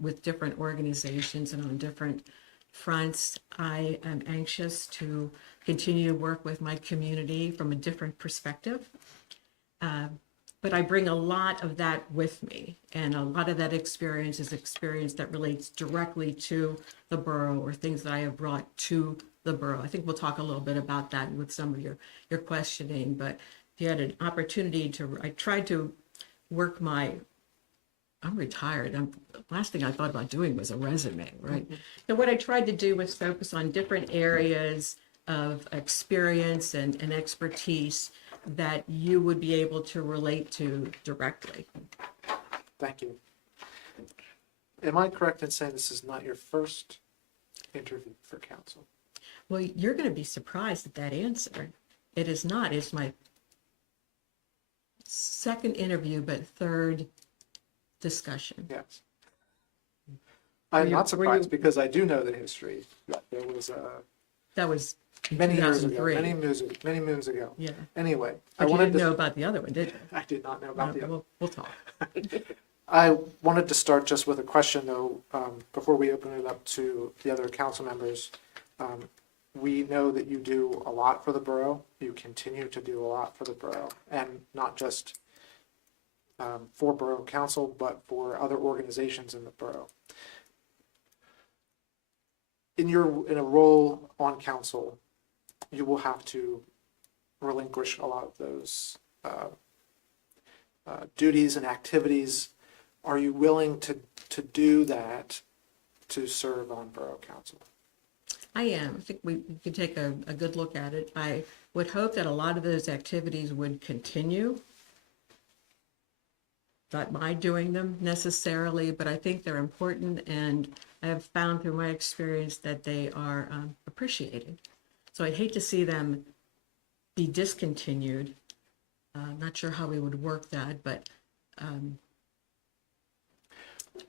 with different organizations and on different fronts. I am anxious to continue to work with my community from a different perspective. But I bring a lot of that with me, and a lot of that experience is experience that relates directly to the borough or things that I have brought to the borough. I think we'll talk a little bit about that with some of your questioning, but if you had an opportunity I tried to work I'm retired. Last thing I thought about doing was a resume, right? So what I tried to do was focus on different areas of experience and expertise that you would be able to relate to directly. Thank you. Am I correct in saying this is not your first interview for council? Well, you're going to be surprised at that answer. It is not. It's my second interview, but third discussion. Yes. I'm you- not were surprised you- because I do know the history. That there was That was many years ago, 2003. many moons ago. Yeah. Anyway, But you wanted didn't to. know about the other one, did you? I did not know about the other. We'll talk. I wanted to start just with a question, though, before we open it up to the other council members. We know that you do a lot for the borough. You continue to do a lot for the borough, and not just for borough council, but for other organizations in the borough. In a role on council, you will have to relinquish a lot of those duties and activities. Are you willing to do that to serve on borough council? I am. I think we could take a good look at it. I would hope that a lot of those activities would continue. Not my doing them necessarily, but I think they're important, and I have found through my experience that they are appreciated. So I'd hate to see them be discontinued. Not sure how we would work that, but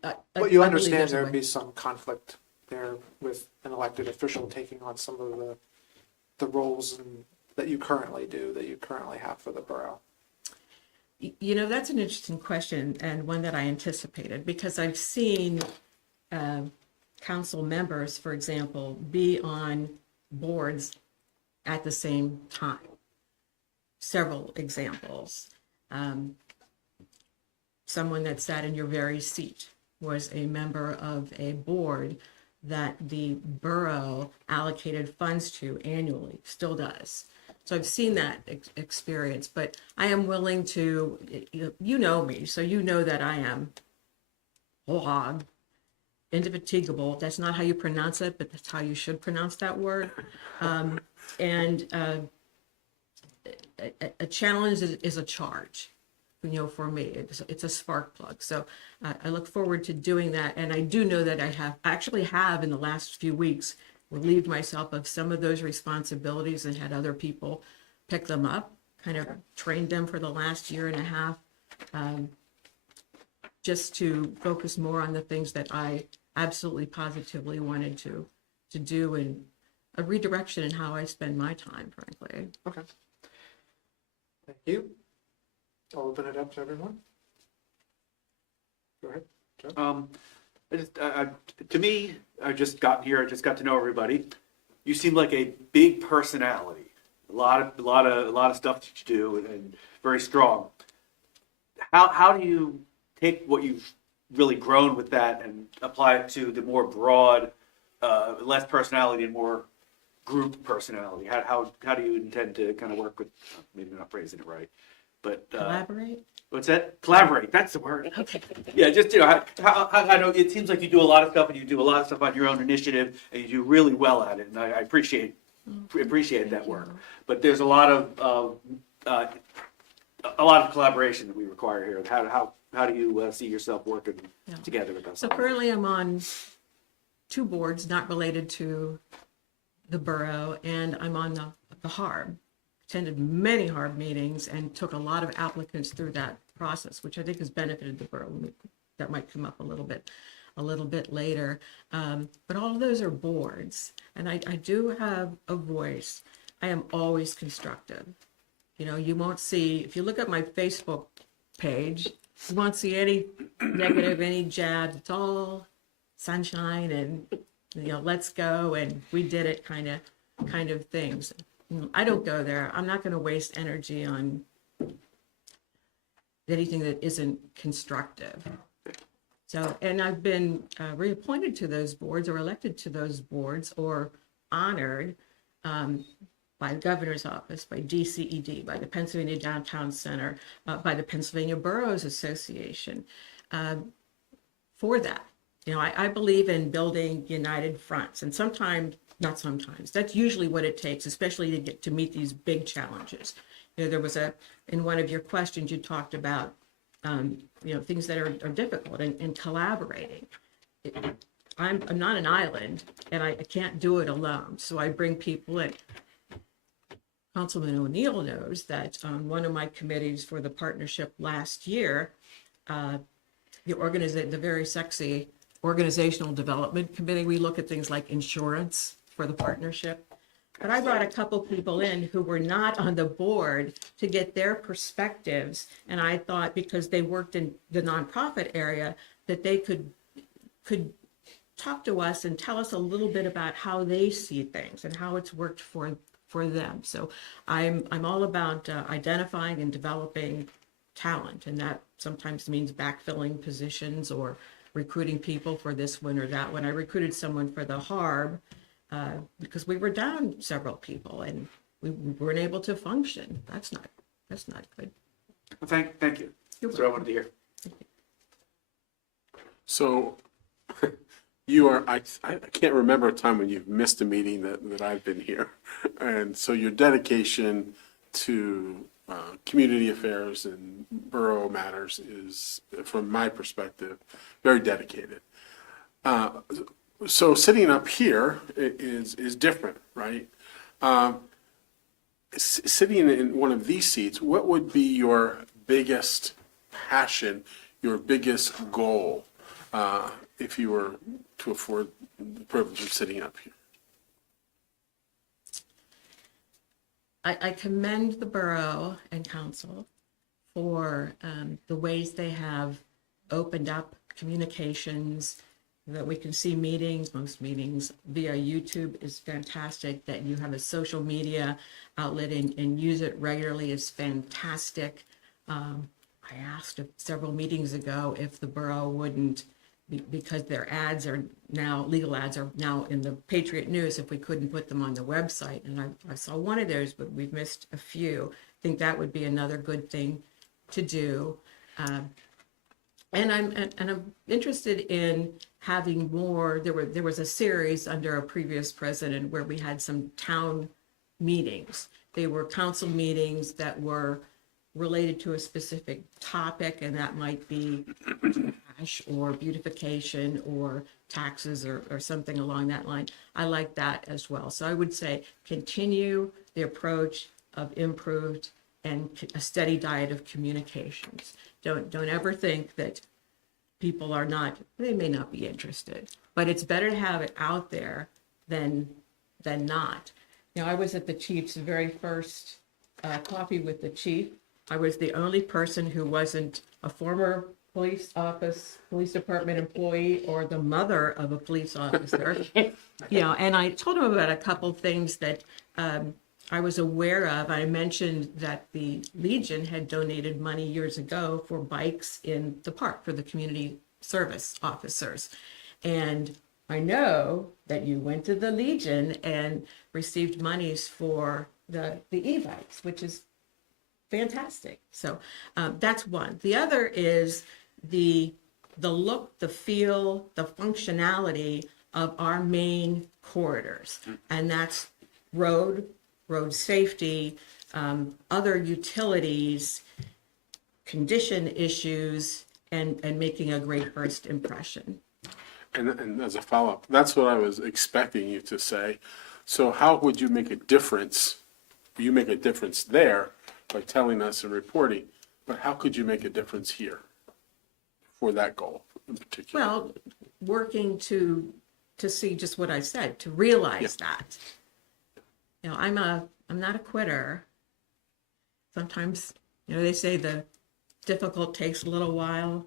But you I believe understand there's a there'd way. be some conflict there with an elected official taking on some of the roles that you currently do, that you currently have for the borough. You know, that's an interesting question, and one that I anticipated, because I've seen council members, for example, be on boards at the same time. Several examples. Someone that sat in your very seat was a member of a board that the borough allocated funds to annually, still does. So I've seen that experience, but I am willing to, you know me, so you know that I am hog, indefatigable. That's not how you pronounce it, but that's how you should pronounce that word. A challenge is a charge. You know, for me, it's a spark plug. So I look forward to doing that. And I do know that I actually have in the last few weeks relieved myself of some of those responsibilities and had other people pick them up, kind of trained them for the last year and a half, just to focus more on the things that I absolutely positively wanted to do, and a redirection in how I spend my time, frankly. Okay. Thank you. I'll open it up to everyone. Go ahead, Joe. To me, I just got here. I just got to know everybody. You seem like a big personality. A lot of stuff that you do, and very strong. How do you take what you've really grown with that and apply it to the more broad, less personality and more group personality? How do you intend to kind of work with? Maybe I'm not phrasing it right, but Collaborate? what's that? Collaborate. That's the word. Okay. Yeah, just, how I know it seems like you do a lot of stuff, and you do a lot of stuff on your own initiative, and you do really well at it, and I appreciate that work. But there's a lot of collaboration that we require here. How do you see yourself working together with us? So currently I'm on 2 boards not related to the borough, and I'm on the HARB. Attended many HARB meetings and took a lot of applicants through that process, which I think has benefited the borough. That might come up a little bit later. But all of those are boards, and I do have a voice. I am always constructive. You know, you won't see, if you look at my Facebook page, you won't see any negative, any jabs. It's all sunshine and, you know, let's go and we did it kind of things. I don't go there. I'm not going to waste energy on anything that isn't constructive. So, and I've been reappointed to those boards or elected to those boards or honored by the governor's office, by DCED, by the Pennsylvania Downtown Center, by the Pennsylvania Boroughs Association for that. You know, I believe in building united fronts, and sometimes, not sometimes, that's usually what it takes, especially to get to meet these big challenges. You know, there was in one of your questions, you talked about, you know, things that are difficult and collaborating. I'm not an island, and I can't do it alone, so I bring people in. Councilman O'Neill knows that on one of my committees for the partnership last year, the very sexy organizational development committee, we look at things like insurance for the partnership. But I brought a couple people in who were not on the board to get their perspectives. And I thought because they worked in the nonprofit area, that they could talk to us and tell us a little bit about how they see things and how it's worked for them. So I'm all about identifying and developing talent, and that sometimes means backfilling positions or recruiting people for this one or that one. I recruited someone for the HARB because we were down several people and we weren't able to function. That's not good. Well, thank you. That's what I wanted to hear. So you are, I can't remember a time when you've missed a meeting that I've been here. And so your dedication to community affairs and borough matters is, from my perspective, very dedicated. So sitting up here is different, right? Sitting in one of these seats, what would be your biggest passion, your biggest goal, if you were to afford the privilege of sitting up here? I commend the borough and council for the ways they have opened up communications, that we can see meetings, most meetings via YouTube is fantastic, that you have a social media outlet and use it regularly is fantastic. I asked several meetings ago if the borough wouldn't, because their ads are now, legal ads are now in the Patriot News, if we couldn't put them on the website. And I saw one of those, but we've missed a few. I think that would be another good thing to do. And I'm interested in having more. There was a series under a previous president where we had some town meetings. They were council meetings that were related to a specific topic, and that might be trash or beautification or taxes or something along that line. I like that as well. So I would say continue the approach of improved and a steady diet of communications. Don't ever think that people are not, they may not be interested, but it's better to have it out there than not. You know, I was at the chief's very first coffee with the chief. I was the only person who wasn't a former police department employee or the mother of a police officer. You know, and I told him about a couple things that I was aware of. I mentioned that the Legion had donated money years ago for bikes in the park for the community service officers. And I know that you went to the Legion and received monies for the e-bikes, which is fantastic. So that's one. The other is the look, the feel, the functionality of our main corridors. And that's road safety, other utilities, condition issues, and making a great first impression. And as a follow-up, that's what I was expecting you to say. So how would you make a difference? You make a difference there by telling us and reporting, but how could you make a difference here for that goal in particular? Well, working to see just what I said, to realize that. You know, I'm not a quitter. sometimes, they say the difficult takes a little while.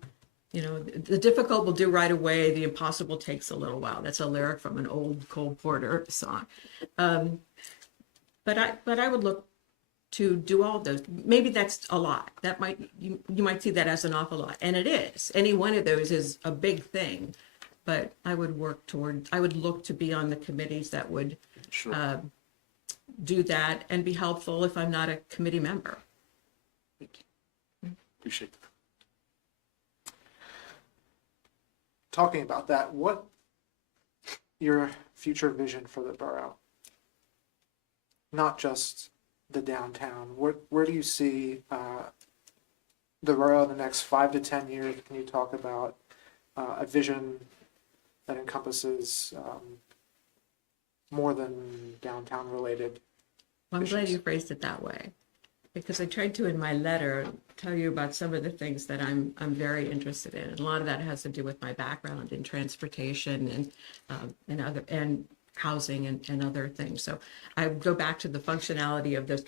The difficult will do right away, the impossible takes a little while. That's a lyric from an old Cole Porter song. But I would look to do all those. Maybe that's a lot. That you might see that as an awful lot, and it is. Any one of those is a big thing. But I would look to be on the committees that would Sure. do that and be helpful if I'm not a committee member. Appreciate that. Talking about that, what your future vision for the borough? Not just the downtown. Where do you see the borough in the next 5 to 10 years? Can you talk about a vision that encompasses more than downtown related? Well, I'm glad issues? you phrased it that way, because I tried to in my letter tell you about some of the things that I'm very interested in. And a lot of that has to do with my background in transportation and other and housing and other things. So I go back to the functionality of those.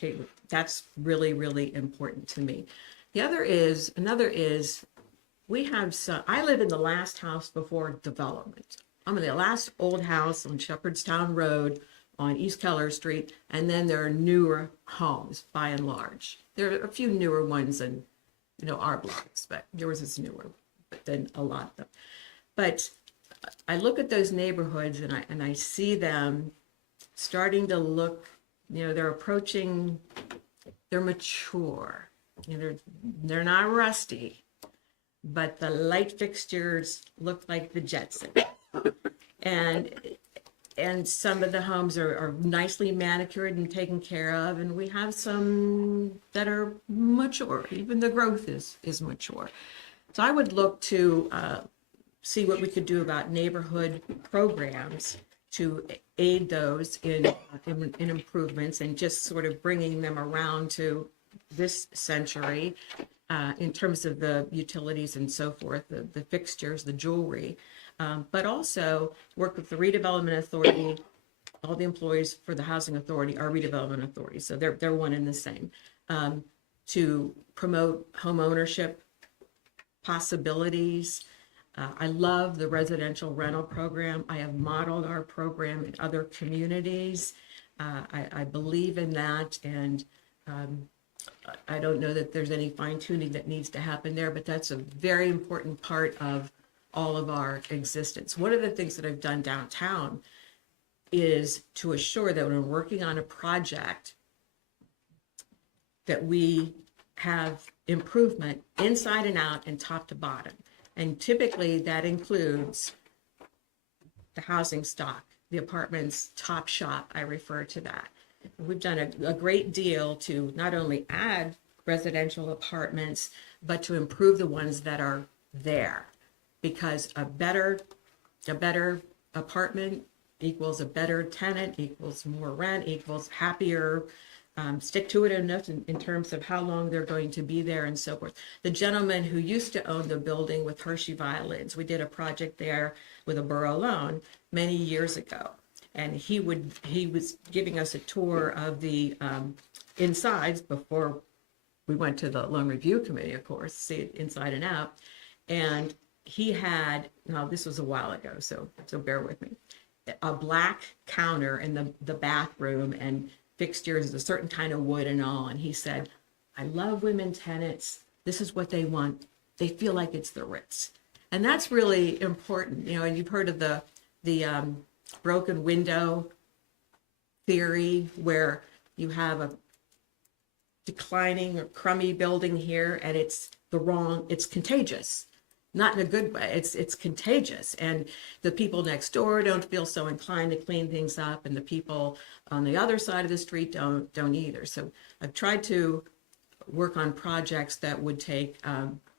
That's really, really important to me. Another is we have some. I live in the last house before development. I'm in the last old house on Shepherdstown Road on East Keller Street, and then there are newer homes by and large. There are a few newer ones in, our blocks, but yours is newer than a lot of them. But I look at those neighborhoods and I see them starting to look, they're approaching, they're mature. They're not rusty, but the light fixtures look like the Jetsons. And some of the homes are nicely manicured and taken care of, and we have some that are mature. Even the growth is mature. So I would look to see what we could do about neighborhood programs to aid those in improvements and just sort of bringing them around to this century in terms of the utilities and so forth, the fixtures, the jewelry. But also work with the redevelopment authority. All the employees for the housing authority are redevelopment authorities, so they're one and the same. To promote home ownership possibilities. I love the residential rental program. I have modeled our program in other communities. I believe in that, and I don't know that there's any fine tuning that needs to happen there, but that's a very important part of all of our existence. One of the things that I've done downtown is to assure that when we're working on a project that we have improvement inside and out and top to bottom. And typically that includes the housing stock, the apartments top shop, I refer to that. We've done a great deal to not only add residential apartments, but to improve the ones that are there. Because a better apartment equals a better tenant, equals more rent, equals happier, stick to it enough in terms of how long they're going to be there and so forth. The gentleman who used to own the building with Hershey Violins, we did a project there with a borough loan many years ago. And he was giving us a tour of the insides before we went to the loan review committee, of course, see it inside and out. And he had, now this was a while ago, so bear with me, a black counter in the bathroom and fixtures, a certain kind of wood and all. And he said, I love women tenants. This is what they want. They feel like it's the Ritz. And that's really important. And you've heard of the broken window theory, where you have a declining or crummy building here and it's contagious. Not in a good way. It's contagious, and the people next door don't feel so inclined to clean things up, and the people on the other side of the street don't either. So I've tried to work on projects that would take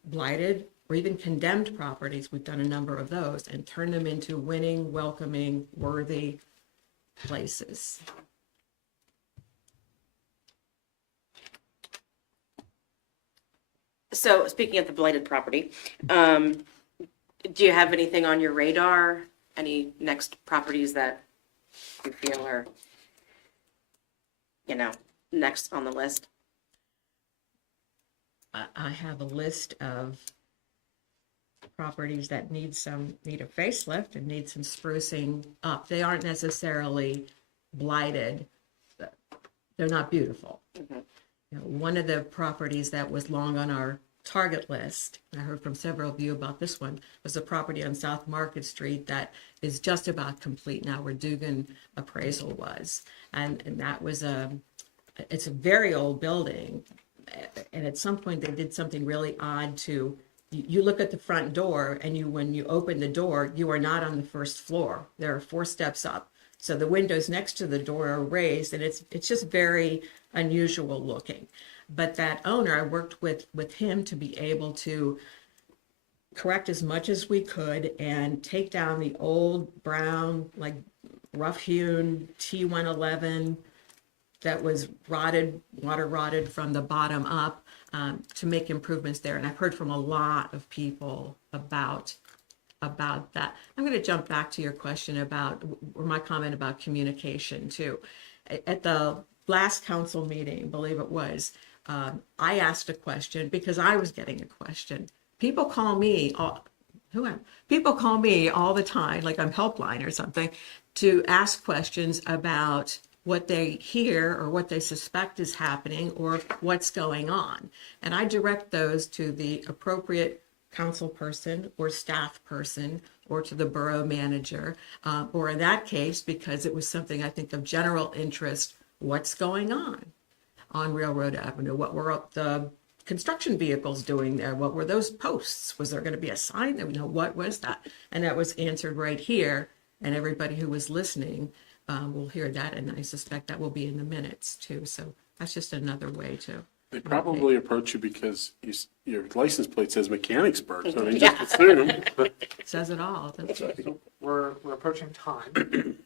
blighted or even condemned properties. We've done a number of those and turn them into winning, welcoming, worthy places. So speaking of the blighted property, do you have anything on your radar? Any next properties that you feel are, next on the list? I have a list of properties that need a facelift and need some sprucing up. They aren't necessarily blighted. They're not beautiful. You know, one of the properties that was long on our target list, I heard from several of you about this one, was a property on South Market Street that is just about complete now, where Dugan appraisal was. And that was it's a very old building. And at some point they did something really odd to, you look at the front door and when you open the door, you are not on the first floor. There are 4 steps up. So the windows next to the door are raised, and it's just very unusual looking. But that owner, I worked with him to be able to correct as much as we could and take down the old brown, like rough hewn T111 that was rotted, water rotted from the bottom up, to make improvements there. And I've heard from a lot of people about that. I'm going to jump back to your question or my comment about communication too. At the last council meeting, believe it was, I asked a question because I was getting a question. People call me all the time, like I'm Helpline or something, to ask questions about what they hear or what they suspect is happening or what's going on. And I direct those to the appropriate council person or staff person or to the borough manager, or in that case, because it was something I think of general interest, what's going on Railroad Avenue? What were the construction vehicles doing there? What were those posts? Was there going to be a sign? What was that? And that was answered right here. And everybody who was listening will hear that. And I suspect that will be in the minutes too. So that's just another way to. They probably approach you because your license plate says Mechanicsburg, so they just assume. Says it all. So we're approaching time.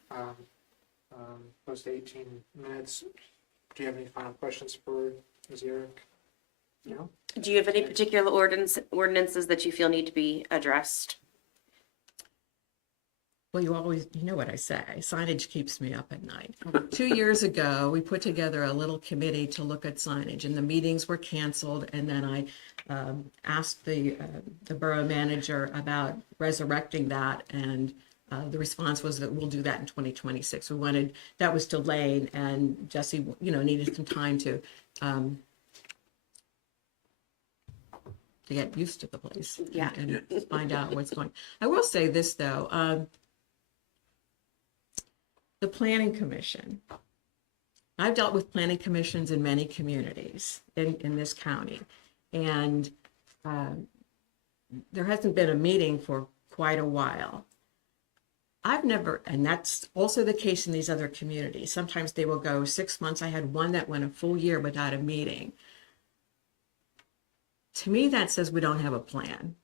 Close to 18 minutes. Do you have any final questions for Ms. Eric? No? Do you have any particular ordinances that you feel need to be addressed? Well, you know what I say, signage keeps me up at night. 2 years ago, we put together a little committee to look at signage, and the meetings were canceled. And then I asked the borough manager about resurrecting that, and the response was that we'll do that in 2026. That was delayed, and Jesse, needed some time to get used to the place and find out what's going. I will say this though. The Planning Commission. I've dealt with planning commissions in many communities in this county. And there hasn't been a meeting for quite a while. And that's also the case in these other communities. Sometimes they will go 6 months. I had one that went a full year without a meeting. To me, that says we don't have a plan.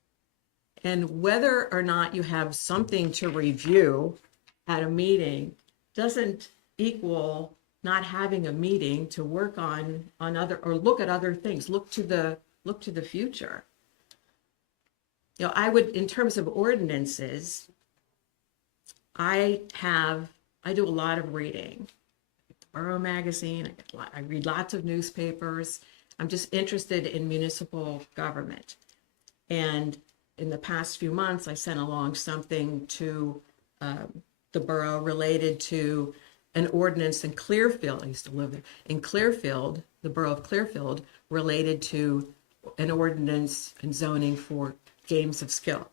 And whether or not you have something to review at a meeting doesn't equal not having a meeting to work on other, or look at other things, look to the future. I would, in terms of ordinances, I do a lot of reading. Borough Magazine, I read lots of newspapers. I'm just interested in municipal government. And in the past few months, I sent along something to the borough related to an ordinance in Clearfield. I used to live there. In Clearfield, the borough of Clearfield, related to an ordinance and zoning for games of skill.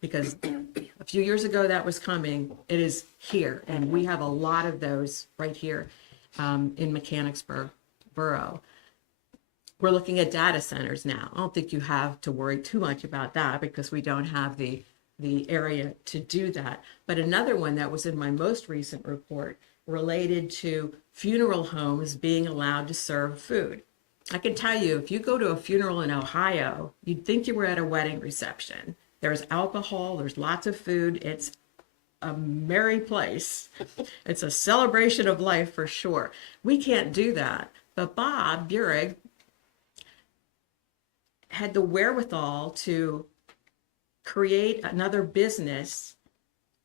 Because a few years ago that was coming, it is here. And we have a lot of those right here in Mechanicsburg Borough. We're looking at data centers now. I don't think you have to worry too much about that because we don't have the area to do that. But another one that was in my most recent report related to funeral homes being allowed to serve food. I can tell you, if you go to a funeral in Ohio, you'd think you were at a wedding reception. There's alcohol, there's lots of food. It's a merry place. It's a celebration of life for sure. We can't do that. But Bob Burig had the wherewithal to create another business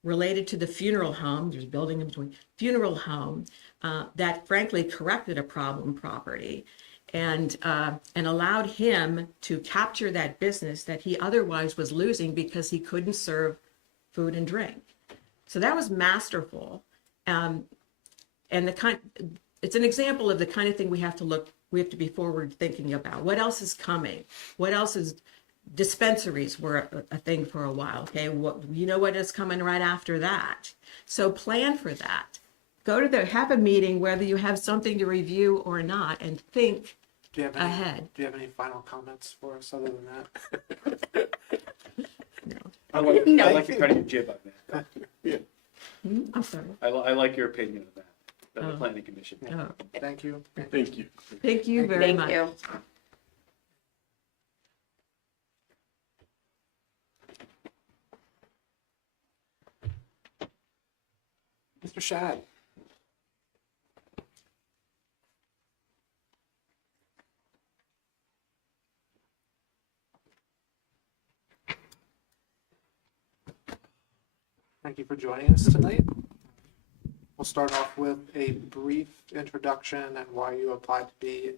related to the funeral home. There's a building in between, funeral home, that frankly corrected a problem property. and allowed him to capture that business that he otherwise was losing because he couldn't serve food and drink. So that was masterful. And it's an example of the kind of thing we have to be forward thinking about. What else is coming? What else is, dispensaries were a thing for a while. Okay. What is coming right after that? So plan for that. Have a meeting, whether you have something to review or not, and think ahead. Do you have any final comments for us other than that? No. I like your kind of jib on that. Yeah. I'm sorry. I like your opinion of that, of the Oh. planning commission. Oh, Thank you. Thank you. thank you very Thank much. you. Mr. Shad. Thank you for joining us tonight. We'll start off with a brief introduction and why you applied to be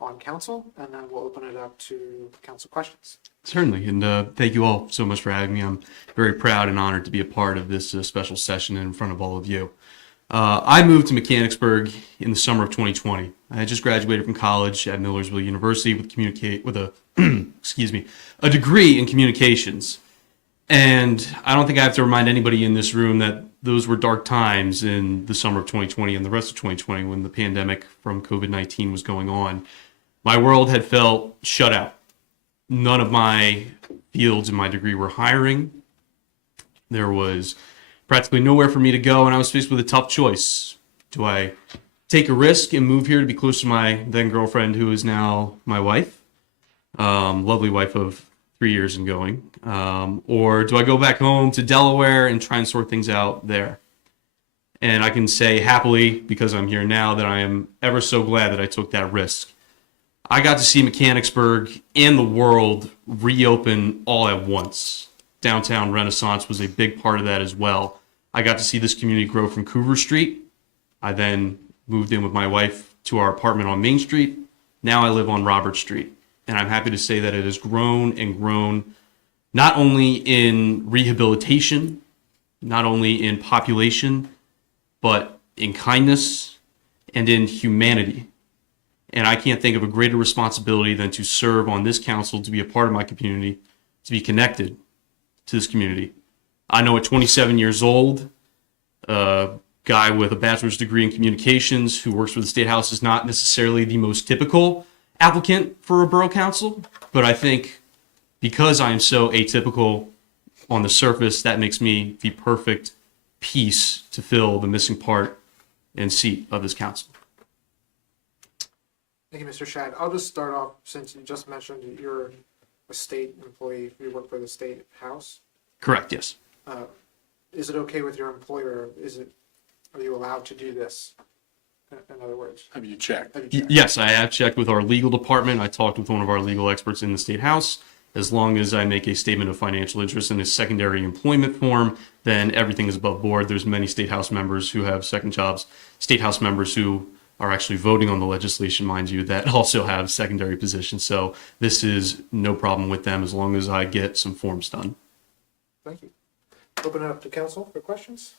on council, and then we'll open it up to council questions. Certainly, and thank you all so much for having me. I'm very proud and honored to be a part of this special session in front of all of you. I moved to Mechanicsburg in the summer of 2020. I had just graduated from college at Millersville University with a a degree in communications. And I don't think I have to remind anybody in this room that those were dark times in the summer of 2020 and the rest of 2020 when the pandemic from COVID-19 was going on. My world had felt shut out. None of my fields in my degree were hiring. There was practically nowhere for me to go, and I was faced with a tough choice. Do I take a risk and move here to be close to my then girlfriend, who is now my wife, lovely wife of 3 years and going, or do I go back home to Delaware and try and sort things out there? And I can say happily, because I'm here now, that I am ever so glad that I took that risk. I got to see Mechanicsburg and the world reopen all at once. Downtown Renaissance was a big part of that as well. I got to see this community grow from Coover Street. I then moved in with my wife to our apartment on Main Street. Now I live on Robert Street. And I'm happy to say that it has grown and grown, not only in rehabilitation, not only in population, but in kindness and in humanity. And I can't think of a greater responsibility than to serve on this council, to be a part of my community, to be connected to this community. I know at 27 years old, a guy with a bachelor's degree in communications who works for the State House is not necessarily the most typical applicant for a borough council, but I think because I am so atypical on the surface, that makes me the perfect piece to fill the missing part and seat of this council. Thank you, Mr. Shad. I'll just start off, since you just mentioned that you're a state employee, you work for the State House. Correct, yes. Is it okay with your employer? Are you allowed to do this? In other words, Have you checked? have you checked? Yes, I have checked with our legal department. I talked with one of our legal experts in the State House. As long as I make a statement of financial interest in a secondary employment form, then everything is above board. There's many State House members who have second jobs, State House members who are actually voting on the legislation, mind you, that also have secondary positions. So this is no problem with them as long as I get some forms done. Thank you. Open it up to council for questions.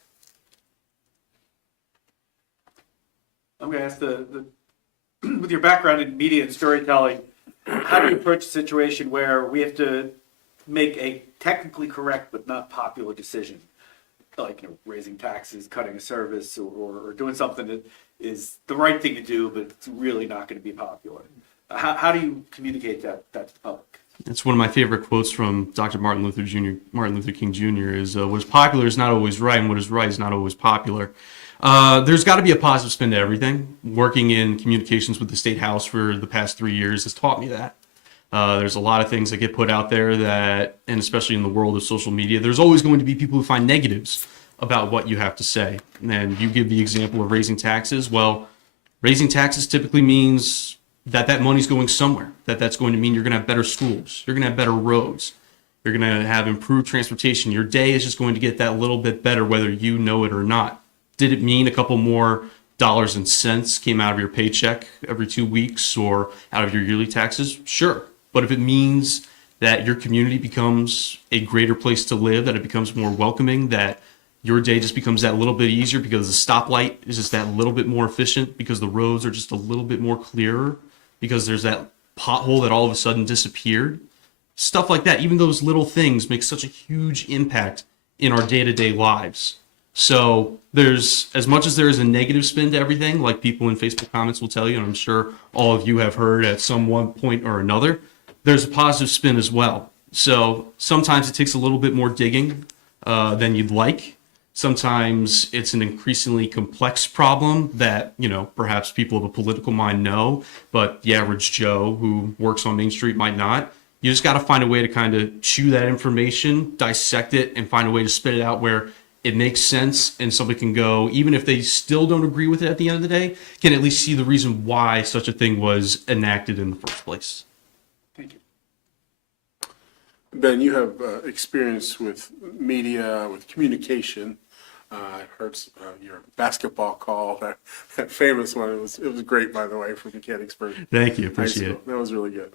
I'm going to ask with your background in media and storytelling, how do you approach a situation where we have to make a technically correct but not popular decision, like raising taxes, cutting a service, or doing something that is the right thing to do, but it's really not going to be popular? How do you communicate that to the public? It's one of my favorite quotes from Dr. Martin Luther King Jr. is, what is popular is not always right, and what is right is not always popular. There's got to be a positive spin to everything. Working in communications with the State House for the past 3 years has taught me that. There's a lot of things that get put out there that, and especially in the world of social media, there's always going to be people who find negatives about what you have to say. And you give the example of raising taxes. Well, raising taxes typically means that money's going somewhere, that's going to mean you're going to have better schools, you're going to have better roads, you're going to have improved transportation. Your day is just going to get that little bit better, whether you know it or not. Did it mean a couple more dollars and cents came out of your paycheck every 2 weeks or out of your yearly taxes, sure. But if it means that your community becomes a greater place to live, that it becomes more welcoming, that your day just becomes that little bit easier because the stoplight is just that little bit more efficient, because the roads are just a little bit more clearer, because there's that pothole that all of a sudden disappeared. Stuff like that, even those little things make such a huge impact in our day-to-day lives. So there's, as much as there is a negative spin to everything, like people in Facebook comments will tell you, and I'm sure all of you have heard at some one point or another, there's a positive spin as well. So sometimes it takes a little bit more digging than you'd like. Sometimes it's an increasingly complex problem that, perhaps people of a political mind know, but the average Joe who works on Main Street might not. You just got to find a way to kind of chew that information, dissect it, and find a way to spit it out where it makes sense, and somebody can go, even if they still don't agree with it at the end of the day, can at least see the reason why such a thing was enacted in the first place. Thank you. Ben, you have experience with media, with communication. I heard your basketball call, that famous one. It was great, by the way, for Mechanicsburg. Thank you, High appreciate School. it. That was really good.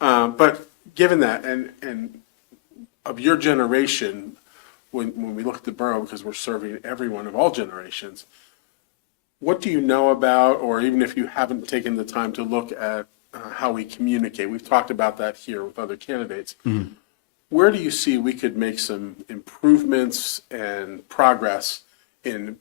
But given that, and of your generation, when we look at the borough, because we're serving everyone of all generations, what do you know about, or even if you haven't taken the time to look at how we communicate? We've talked about that here with other candidates. Mm-hmm. Where do you see we could make some improvements and progress in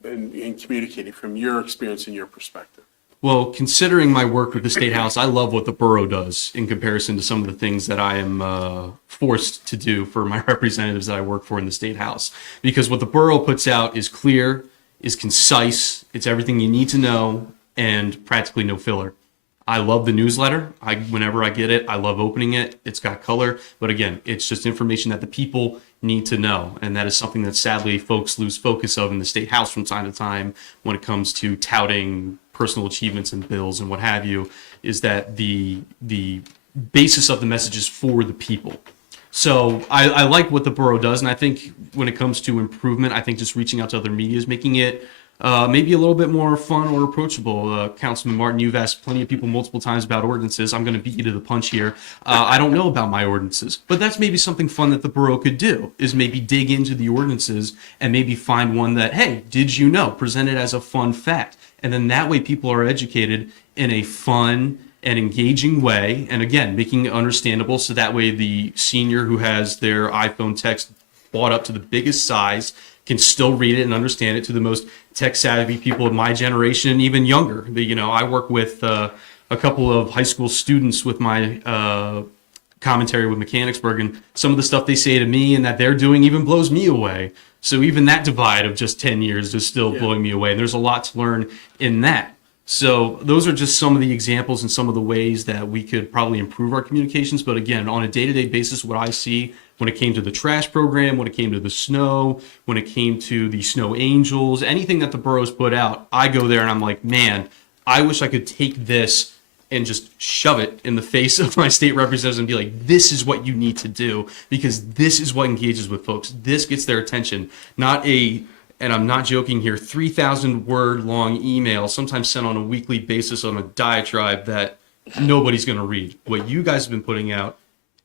communicating from your experience and your perspective? Well, considering my work with the State House, I love what the borough does in comparison to some of the things that I am forced to do for my representatives that I work for in the State House. Because what the borough puts out is clear, is concise, it's everything you need to know, and practically no filler. I love the newsletter. Whenever I get it, I love opening it. It's got color, but again, it's just information that the people need to know, and that is something that sadly folks lose focus of in the State House from time to time when it comes to touting personal achievements and bills and what have you, is that the basis of the message is for the people. So I like what the borough does, and I think when it comes to improvement, I think just reaching out to other media is making it maybe a little bit more fun or approachable. Councilman Martin, you've asked plenty of people multiple times about ordinances. I'm going to beat you to the punch here. I don't know about my ordinances, but that's maybe something fun that the borough could do, is maybe dig into the ordinances and maybe find one that, hey, did you know? Present it as a fun fact. And then that way people are educated in a fun and engaging way. And again, making it understandable so that way the senior who has their iPhone text bought up to the biggest size can still read it and understand it, to the most tech-savvy people of my generation and even younger. I work with a couple of high school students with my commentary with Mechanicsburg, and some of the stuff they say to me and that they're doing even blows me away. So even that divide of just 10 years is still blowing me away. And there's a lot to learn in that. So those are just some of the examples and some of the ways that we could probably improve our communications. But again, on a day-to-day basis, what I see when it came to the trash program, when it came to the snow, when it came to the snow angels, anything that the borough's put out, I go there and I'm like, man, I wish I could take this and just shove it in the face of my state representatives and be like, this is what you need to do, because this is what engages with folks. This gets their attention, not and I'm not joking here, 3,000 word long email, sometimes sent on a weekly basis on a diatribe that nobody's going to read. What you guys have been putting out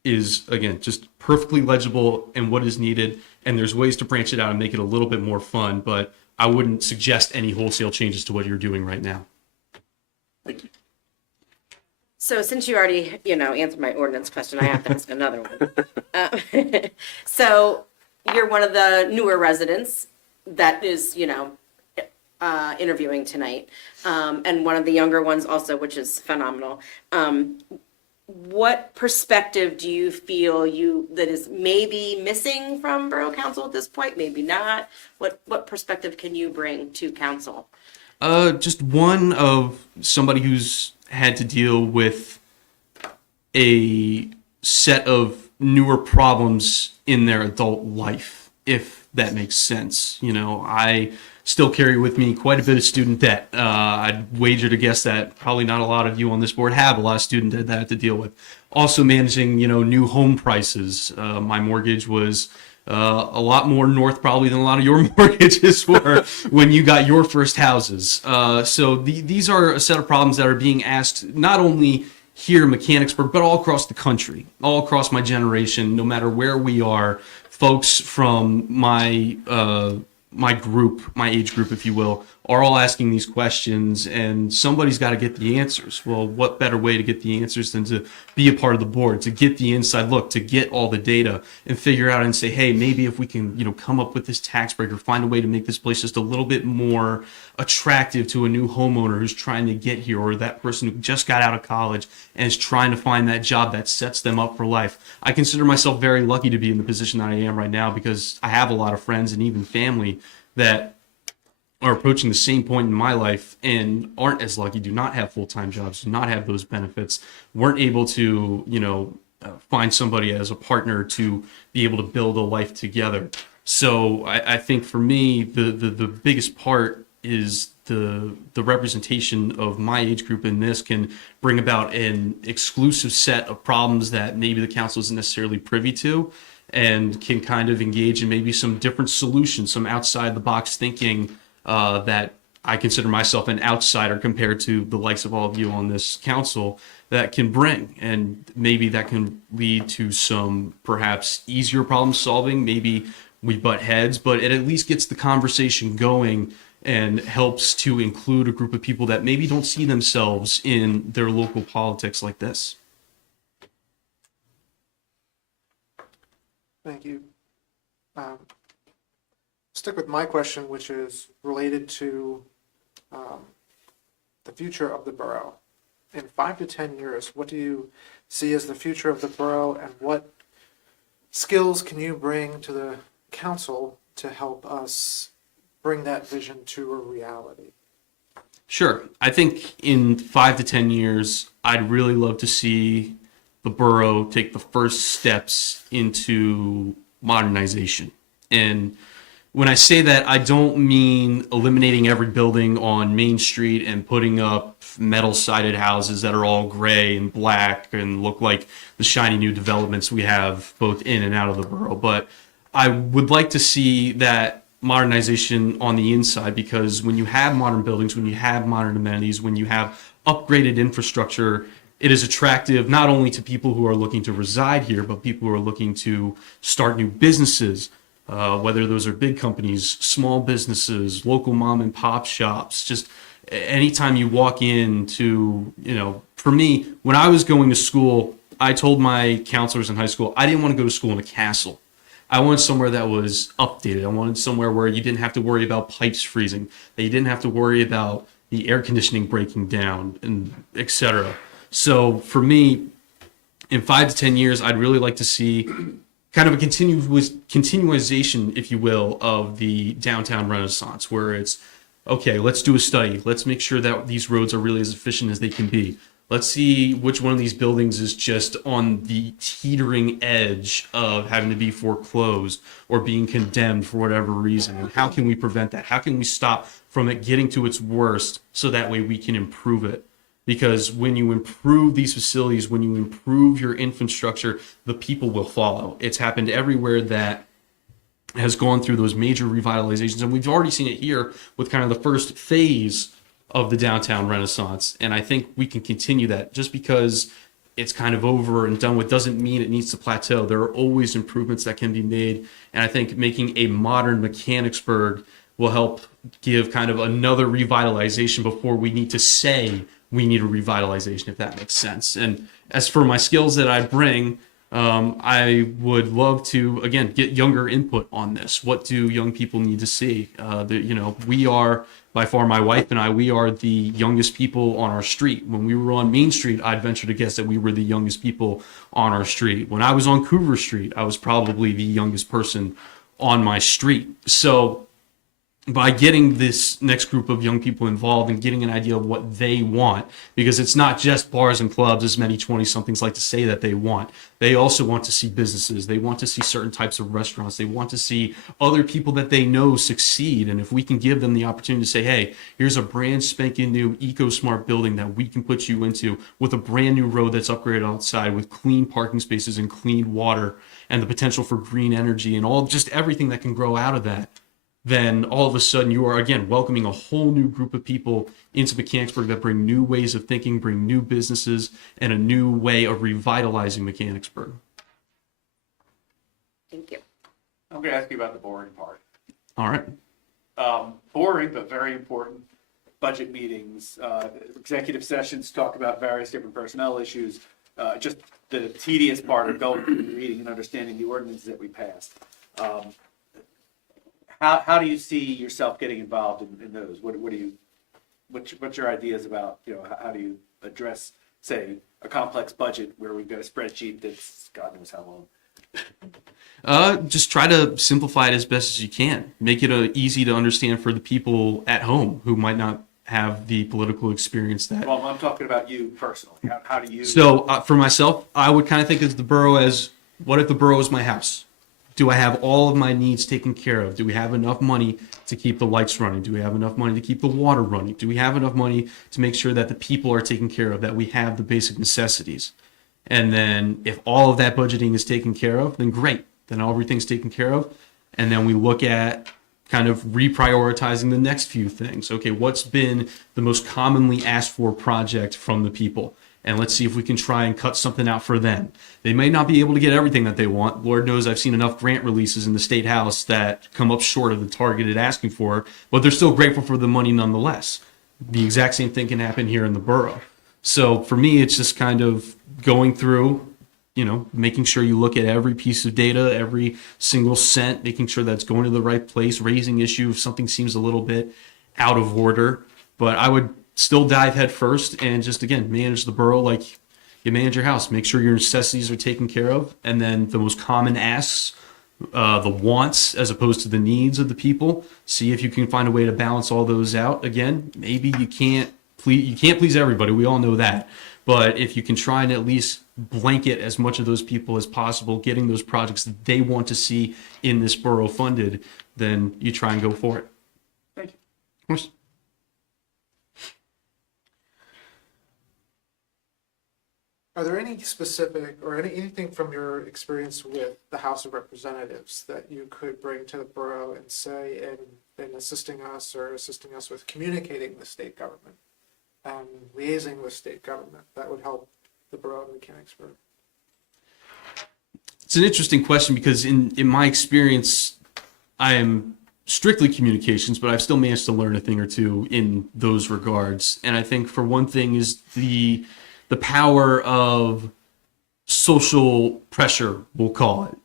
is, again, just perfectly legible and what is needed. And there's ways to branch it out and make it a little bit more fun, but I wouldn't suggest any wholesale changes to what you're doing right now. Thank you. So since you already, answered my ordinance question, I have to ask another one. So you're one of the newer residents that is, interviewing tonight, and one of the younger ones also, which is phenomenal. What perspective do you feel that is maybe missing from Borough Council at this point? Maybe not. What perspective can you bring to council? Just one of somebody who's had to deal with a set of newer problems in their adult life, if that makes sense. I still carry with me quite a bit of student debt. I'd wager to guess that probably not a lot of you on this board have a lot of student debt that I have to deal with. Also managing, new home prices. My mortgage was a lot more north probably than a lot of your mortgages were when you got your first houses. So these are a set of problems that are being asked not only here in Mechanicsburg, but all across the country, all across my generation, no matter where we are. Folks from my group, my age group, if you will, are all asking these questions, and somebody's got to get the answers. Well, what better way to get the answers than to be a part of the board, to get the inside look, to get all the data and figure out and say, hey, maybe if we can, come up with this tax break or find a way to make this place just a little bit more attractive to a new homeowner who's trying to get here, or that person who just got out of college and is trying to find that job that sets them up for life. I consider myself very lucky to be in the position that I am right now, because I have a lot of friends and even family that are approaching the same point in my life and aren't as lucky, do not have full-time jobs, do not have those benefits, weren't able to, find somebody as a partner to be able to build a life together. So I think for me, the biggest part is the representation of my age group in this can bring about an exclusive set of problems that maybe the council isn't necessarily privy to, and can kind of engage in maybe some different solutions, some outside the box thinking that I consider myself an outsider compared to the likes of all of you on this council that can bring. And maybe that can lead to some perhaps easier problem solving. Maybe we butt heads, but it at least gets the conversation going and helps to include a group of people that maybe don't see themselves in their local politics like this. Thank you. Stick with my question, which is related to the future of the borough. In 5 to 10 years, what do you see as the future of the borough, and what skills can you bring to the council to help us bring that vision to a reality? Sure. I think in 5 to 10 years, I'd really love to see the borough take the first steps into modernization. And when I say that, I don't mean eliminating every building on Main Street and putting up metal-sided houses that are all gray and black and look like the shiny new developments we have both in and out of the borough. But I would like to see that modernization on the inside, because when you have modern buildings, when you have modern amenities, when you have upgraded infrastructure, it is attractive not only to people who are looking to reside here, but people who are looking to start new businesses, whether those are big companies, small businesses, local mom and pop shops. Just anytime you walk into, for me, when I was going to school, I told my counselors in high school, I didn't want to go to school in a castle. I wanted somewhere that was updated. I wanted somewhere where you didn't have to worry about pipes freezing, that you didn't have to worry about the air conditioning breaking down, and etc. So for me, in 5 to 10 years, I'd really like to see kind of a continuation, if you will, of the downtown Renaissance, where it's, okay, let's do a study. Let's make sure that these roads are really as efficient as they can be. Let's see which one of these buildings is just on the teetering edge of having to be foreclosed or being condemned for whatever reason. And how can we prevent that? How can we stop from it getting to its worst so that way we can improve it? Because when you improve these facilities, when you improve your infrastructure, the people will follow. It's happened everywhere that has gone through those major revitalizations. And we've already seen it here with kind of the first phase of the downtown Renaissance. And I think we can continue that. Just because it's kind of over and done with doesn't mean it needs to plateau. There are always improvements that can be made. And I think making a modern Mechanicsburg will help give kind of another revitalization before we need to say we need a revitalization, if that makes sense. And as for my skills that I bring, I would love to, again, get younger input on this. What do young people need to see? We are, by far, my wife and I, we are the youngest people on our street. When we were on Main Street, I'd venture to guess that we were the youngest people on our street. When I was on Coover Street, I was probably the youngest person on my street. So by getting this next group of young people involved and getting an idea of what they want, because it's not just bars and clubs, as many 20-somethings like to say that they want. They also want to see businesses. They want to see certain types of restaurants. They want to see other people that they know succeed. And if we can give them the opportunity to say, hey, here's a brand spanking new eco-smart building that we can put you into with a brand new road that's upgraded outside with clean parking spaces and clean water and the potential for green energy and all just everything that can grow out of that, then all of a sudden you are again welcoming a whole new group of people into Mechanicsburg that bring new ways of thinking, bring new businesses, and a new way of revitalizing Mechanicsburg. Thank you. I'm going to ask you about the boring part. All right. Boring, but very important. Budget meetings, executive sessions, talk about various different personnel issues. Just the tedious part of going through the reading and understanding the ordinances that we passed. How do you see yourself getting involved in those? What's your ideas about, how do you address, say, a complex budget where we've got a spreadsheet that's God knows how long? Just try to simplify it as best as you can. Make it easy to understand for the people at home who might not have the political experience that. Well, I'm talking about you personally. How do you? So for myself, I would kind of think of the borough as, what if the borough is my house? Do I have all of my needs taken care of? Do we have enough money to keep the lights running? Do we have enough money to keep the water running? Do we have enough money to make sure that the people are taken care of, that we have the basic necessities? And then if all of that budgeting is taken care of, then great. Then everything's taken care of. And then we look at kind of reprioritizing the next few things. Okay, what's been the most commonly asked for project from the people? And let's see if we can try and cut something out for them. They may not be able to get everything that they want. Lord knows I've seen enough grant releases in the State House that come up short of the targeted asking for, but they're still grateful for the money nonetheless. The exact same thing can happen here in the borough. So for me, it's just kind of going through, making sure you look at every piece of data, every single cent, making sure that's going to the right place, raising issue if something seems a little bit out of order. But I would still dive head first and just, again, manage the borough like you manage your house. Make sure your necessities are taken care of. And then the most common asks, the wants as opposed to the needs of the people. See if you can find a way to balance all those out. Again, maybe you can't please everybody. We all know that. But if you can try and at least blanket as much of those people as possible, getting those projects that they want to see in this borough funded, then you try and go for it. Thank you. Of course. Are there any specific or anything from your experience with the House of Representatives that you could bring to the borough and say in assisting us with communicating with state government and liaising with state government that would help the borough of Mechanicsburg? It's an interesting question because in my experience, I am strictly communications, but I've still managed to learn a thing or two in those regards. And I think for one thing is the power of social pressure, we'll call it.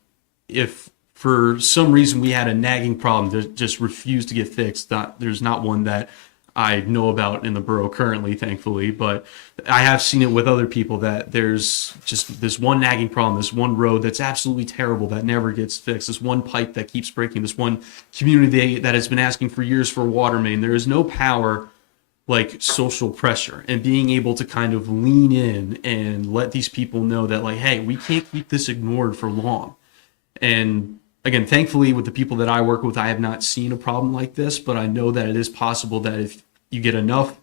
If for some reason we had a nagging problem that just refused to get fixed, there's not one that I know about in the borough currently, thankfully, but I have seen it with other people that there's just this one nagging problem, this one road that's absolutely terrible that never gets fixed, this one pipe that keeps breaking, this one community that has been asking for years for a water main. There is no power like social pressure and being able to kind of lean in and let these people know that, like, hey, we can't keep this ignored for long. And again, thankfully, with the people that I work with, I have not seen a problem like this, but I know that it is possible that if you get enough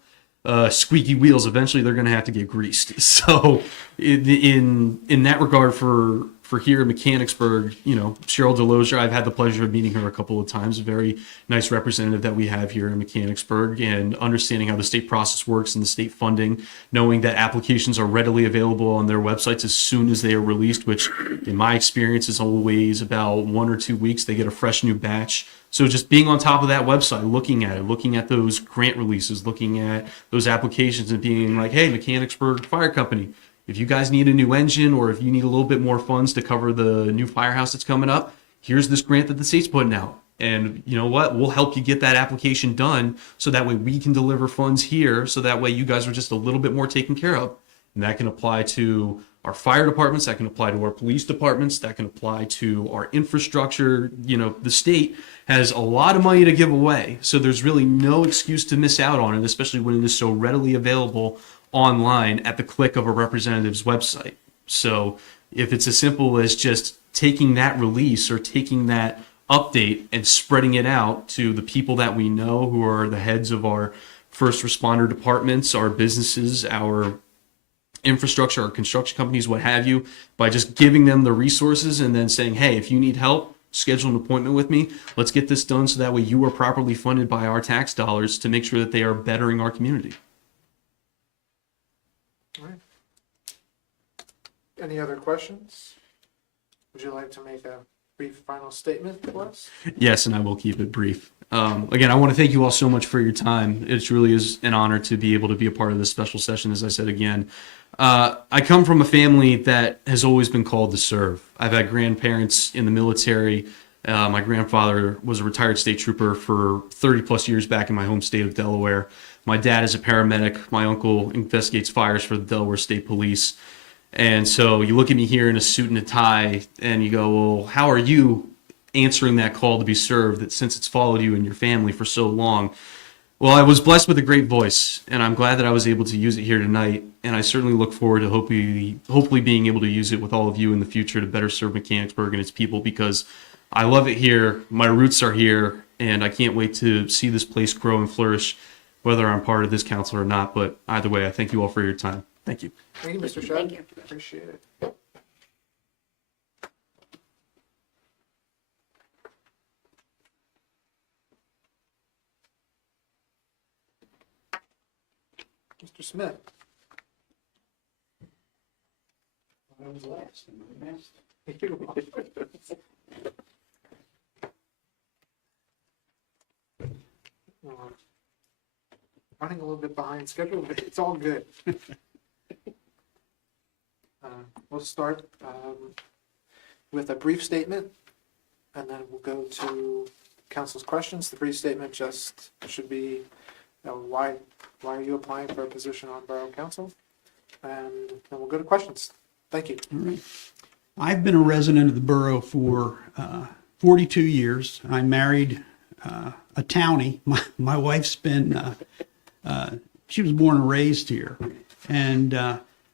squeaky wheels, eventually they're going to have to get greased. So in that regard, for here in Mechanicsburg, Cheryl Delosier, I've had the pleasure of meeting her a couple of times, a very nice representative that we have here in Mechanicsburg, and understanding how the state process works and the state funding, knowing that applications are readily available on their websites as soon as they are released, which in my experience is always about 1 or 2 weeks, they get a fresh new batch. So just being on top of that website, looking at those grant releases, looking at those applications and being like, hey, Mechanicsburg Fire Company, if you guys need a new engine or if you need a little bit more funds to cover the new firehouse that's coming up, here's this grant that the state's putting out. And you know what? We'll help you get that application done so that way we can deliver funds here. So that way you guys are just a little bit more taken care of. And that can apply to our fire departments, that can apply to our police departments, that can apply to our infrastructure. You know, the state has a lot of money to give away, so there's really no excuse to miss out on it, especially when it is so readily available online at the click of a representative's website. So if it's as simple as just taking that release or taking that update and spreading it out to the people that we know who are the heads of our first responder departments, our businesses, our infrastructure, our construction companies, what have you, by just giving them the resources and then saying, hey, if you need help, schedule an appointment with me. Let's get this done so that way you are properly funded by our tax dollars to make sure that they are bettering our community. All right. Any other questions? Would you like to make a brief final statement for us? Yes, and I will keep it brief. Again, I want to thank you all so much for your time. It truly is an honor to be able to be a part of this special session, as I said again. I come from a family that has always been called to serve. I've had grandparents in the military. My grandfather was a retired state trooper for 30 plus years back in my home state of Delaware. My dad is a paramedic. My uncle investigates fires for the Delaware State Police. And so you look at me here in a suit and a tie and you go, well, how are you answering that call to be served that since it's followed you and your family for so long? Well, I was blessed with a great voice, and I'm glad that I was able to use it here tonight. And I certainly look forward to hopefully being able to use it with all of you in the future to better serve Mechanicsburg and its people, because I love it here. My roots are here, and I can't wait to see this place grow and flourish, whether I'm part of this council or not. But either way, I thank you all for your time. Thank you. Thank you, Mr. Shedd. Thank you. Appreciate it. Mr. Smith. I was last. Am I last? Running a little bit behind schedule, but it's all good. We'll start with a brief statement, and then we'll go to council's questions. The brief statement just should be, why are you applying for a position on Borough Council? And then we'll go to questions. Thank you. All right. I've been a resident of the borough for 42 years. I married a townie. My wife's been, she was born and raised here. And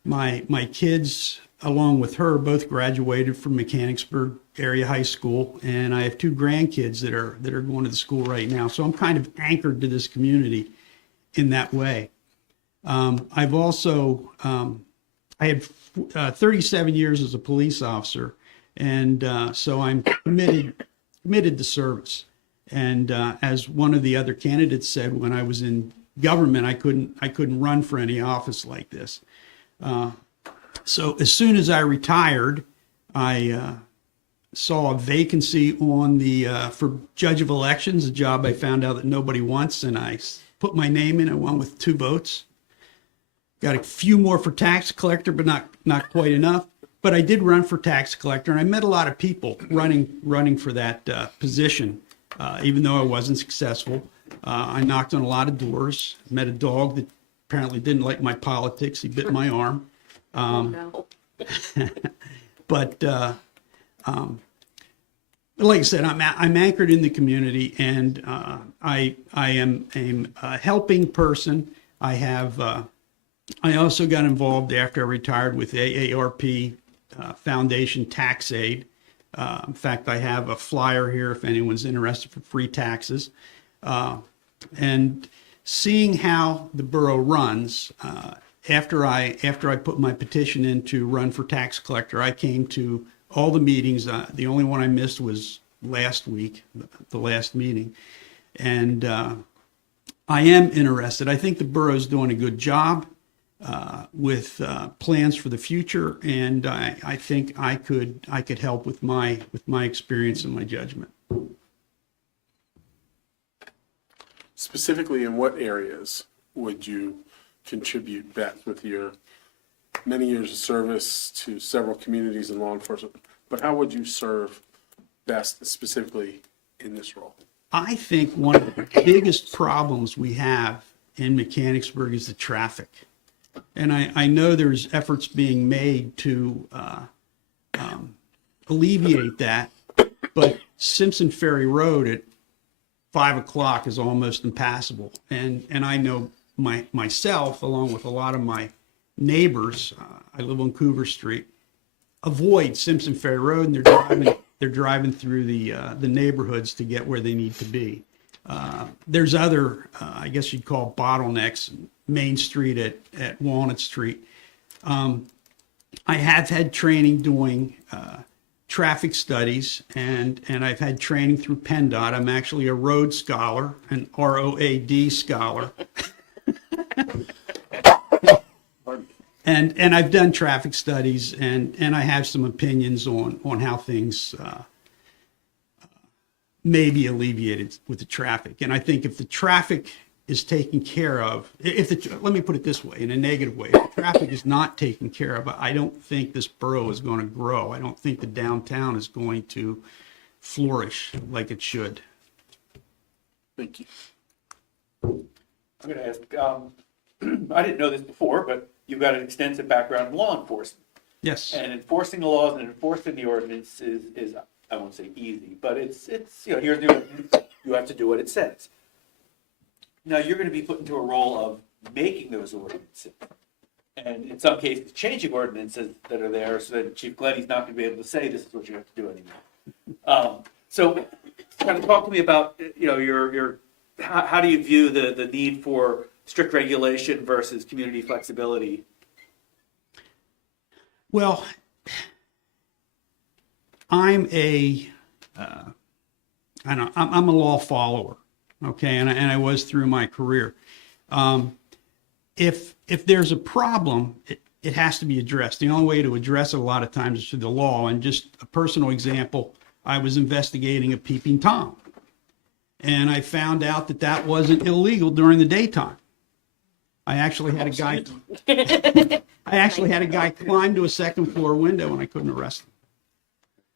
my kids, along with her, both graduated from Mechanicsburg Area High School. And I have two grandkids that are going to the school right now. So I'm kind of anchored to this community in that way. I've also, I had 37 years as a police officer, and so I'm committed to service. And as one of the other candidates said, when I was in government, I couldn't run for any office like this. So as soon as I retired, I saw a vacancy on the for judge of elections, a job I found out that nobody wants, and I put my name in. I won with 2 votes. Got a few more for tax collector, but not quite enough. But I did run for tax collector, and I met a lot of people running for that position. Even though I wasn't successful, I knocked on a lot of doors. Met a dog that apparently didn't like my politics. He bit my arm. No. But like I said, I'm anchored in the community, and I am a helping person. I also got involved after I retired with AARP Foundation Tax Aid. In fact, I have a flyer here if anyone's interested for free taxes. And seeing how the borough runs, after I put my petition in to run for tax collector, I came to all the meetings. The only one I missed was last week, the last meeting. And I am interested. I think the borough's doing a good job with plans for the future, and I think I could help with my experience and my judgment. Specifically, in what areas would you contribute best with your many years of service to several communities in law enforcement? But how would you serve best specifically in this role? I think one of the biggest problems we have in Mechanicsburg is the traffic. and I know there's efforts being made to alleviate that, but Simpson Ferry Road at 5 o'clock is almost impassable. And I know myself, along with a lot of my neighbors, I live on Coover Street, avoid Simpson Ferry Road, and they're driving through the neighborhoods to get where they need to be. There's other, I guess you'd call bottlenecks, Main Street at Walnut Street. I have had training doing traffic studies, and I've had training through PennDOT. I'm actually a road scholar, an ROAD scholar. And I've done traffic studies, and I have some opinions on how things may be alleviated with the traffic. And I think if the traffic is taken care of, let me put it this way, in a negative way, if the traffic is not taken care of, I don't think this borough is going to grow. I don't think the downtown is going to flourish like it should. Thank you. I'm going to ask, I didn't know this before, but you've got an extensive background in law enforcement. Yes. And enforcing the laws and enforcing the ordinance is I won't say easy, but it's here's the ordinance, you have to do what it says. Now you're going to be put into a role of making those ordinances, and in some cases changing ordinances that are there, so that Chief Glenny's not going to be able to say this is what you have to do anymore. So, kind of talk to me about your how do you view the need for strict regulation versus community flexibility? Well, I'm I'm a law follower, okay, and I was through my career. If there's a problem, it has to be addressed. The only way to address it a lot of times is through the law. And just a personal example, I was investigating a peeping Tom, and I found out that wasn't illegal during the daytime. I actually had a guy climb to a second floor window, and I couldn't arrest him.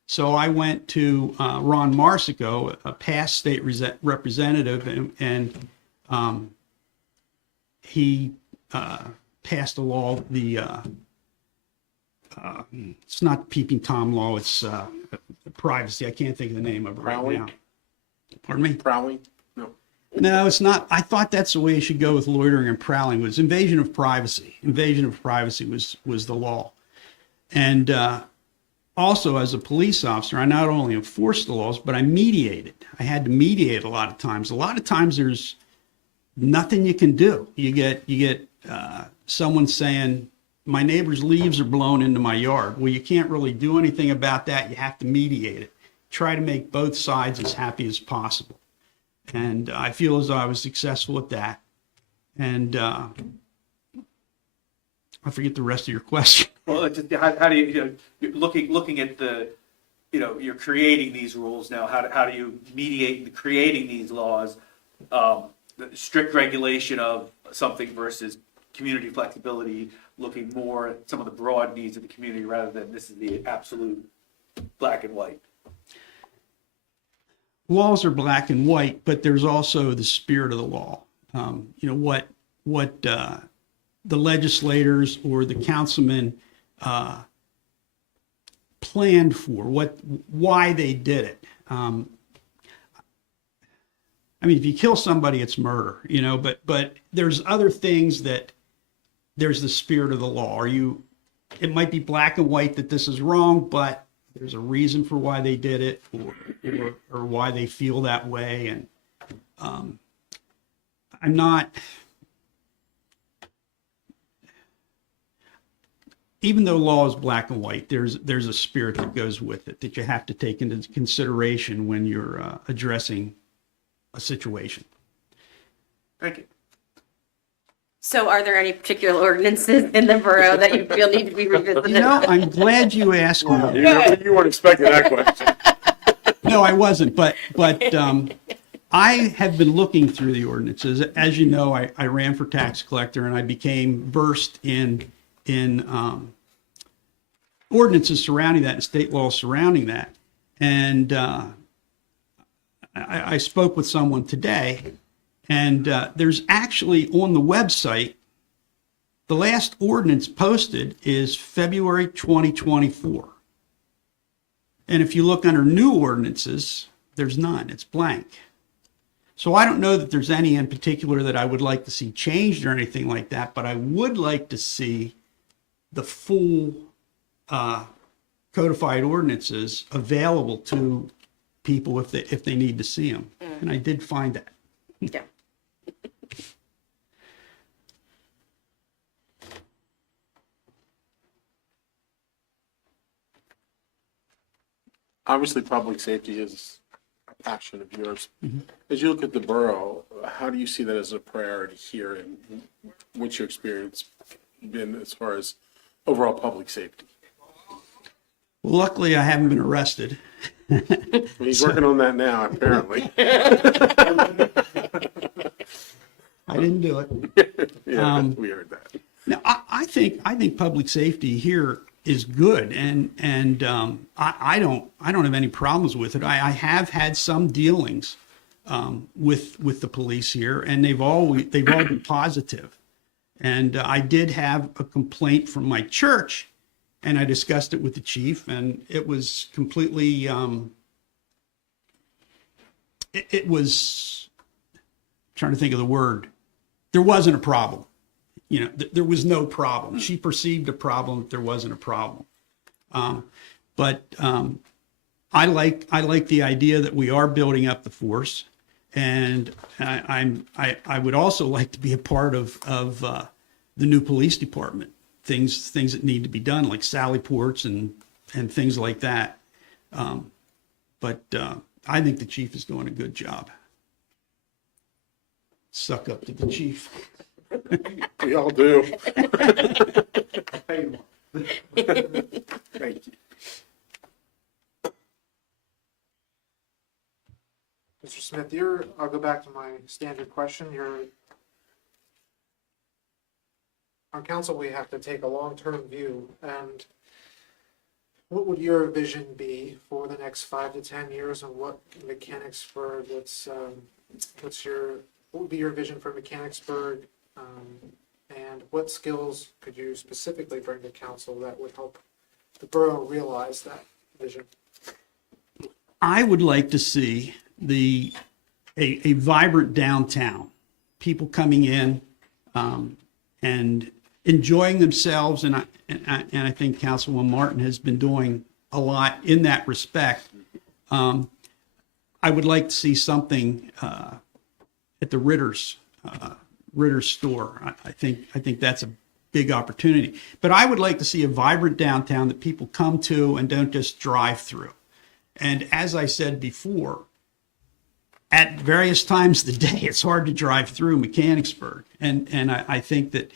So I went to Ron Marsico, a past state representative, and he passed a law. It's not peeping Tom law. It's privacy. I can't think of the name of it right now. Pardon me? Prowling? No. No, it's not. I thought that's the way it should go with loitering and prowling. It was invasion of privacy. Invasion of privacy was the law. And also, as a police officer, I not only enforced the laws, but I mediated. I had to mediate a lot of times. A lot of times there's nothing you can do. You get someone saying, my neighbor's leaves are blown into my yard. Well, you can't really do anything about that. You have to mediate it. Try to make both sides as happy as possible. And I feel as though I was successful at that. And I forget the rest of your question. Well, just how do you looking at the, you're creating these rules now. How do you mediate creating these laws, the strict regulation of something versus community flexibility, looking more at some of the broad needs of the community rather than this is the absolute black and white? Laws are black and white, but there's also the spirit of the law. What the legislators or the councilmen planned for, why they did it. I mean, if you kill somebody, it's murder, but there's other things that there's the spirit of the law. It might be black and white that this is wrong, but there's a reason for why they did it or why they feel that way. And I'm not, even though law is black and white, there's a spirit that goes with it that you have to take into consideration when you're addressing a situation. Thank you. So are there any particular ordinances in the borough that you feel need to be revisited? I'm glad you asked me. You weren't expecting that question. No, I wasn't, but I have been looking through the ordinances. As you know, I ran for tax collector, and I became versed in ordinances surrounding that and state laws surrounding that. And I spoke with someone today, and there's actually on the website The last ordinance posted is February 2024. And if you look under new ordinances, there's none, it's blank. So I don't know that there's any in particular that I would like to see changed or anything like that, but I would like to see the full codified ordinances available to people if they need to see them. And I did find that. Yeah. Obviously, public safety is a passion of yours. As you look at the borough, how do you see that as a priority here, and what's your experience been as far as overall public safety? Well, luckily I haven't been arrested. Well, he's working on that now, apparently. I didn't do it. Yeah, we heard that. Now, I think public safety here is good, and I don't have any problems with it. I have had some dealings with the police here, and they've all been positive. And I did have a complaint from my church, and I discussed it with the chief, and it was completely it was, trying to think of the word. There wasn't a problem. You know, there was no problem. She perceived a problem. There wasn't a problem. But I like the idea that we are building up the force, and I would also like to be a part of the new police department. Things that need to be done, like sally ports and things like that. But I think the chief is doing a good job. Suck up to the chief. We all do. Thank you. Mr. Smith, I'll go back to my standard question. On council, we have to take a long-term view, and what would your vision be for the next 5 to 10 years, and what Mechanicsburg, what would be your vision for Mechanicsburg, and what skills could you specifically bring to council that would help the borough realize that vision? I would like to see a vibrant downtown, people coming in and enjoying themselves, and I think Councilwoman Martin has been doing a lot in that respect. I would like to see something at the Ritter's store. I think that's a big opportunity. But I would like to see a vibrant downtown that people come to and don't just drive through. And as I said before, at various times of the day, it's hard to drive through Mechanicsburg. And I think that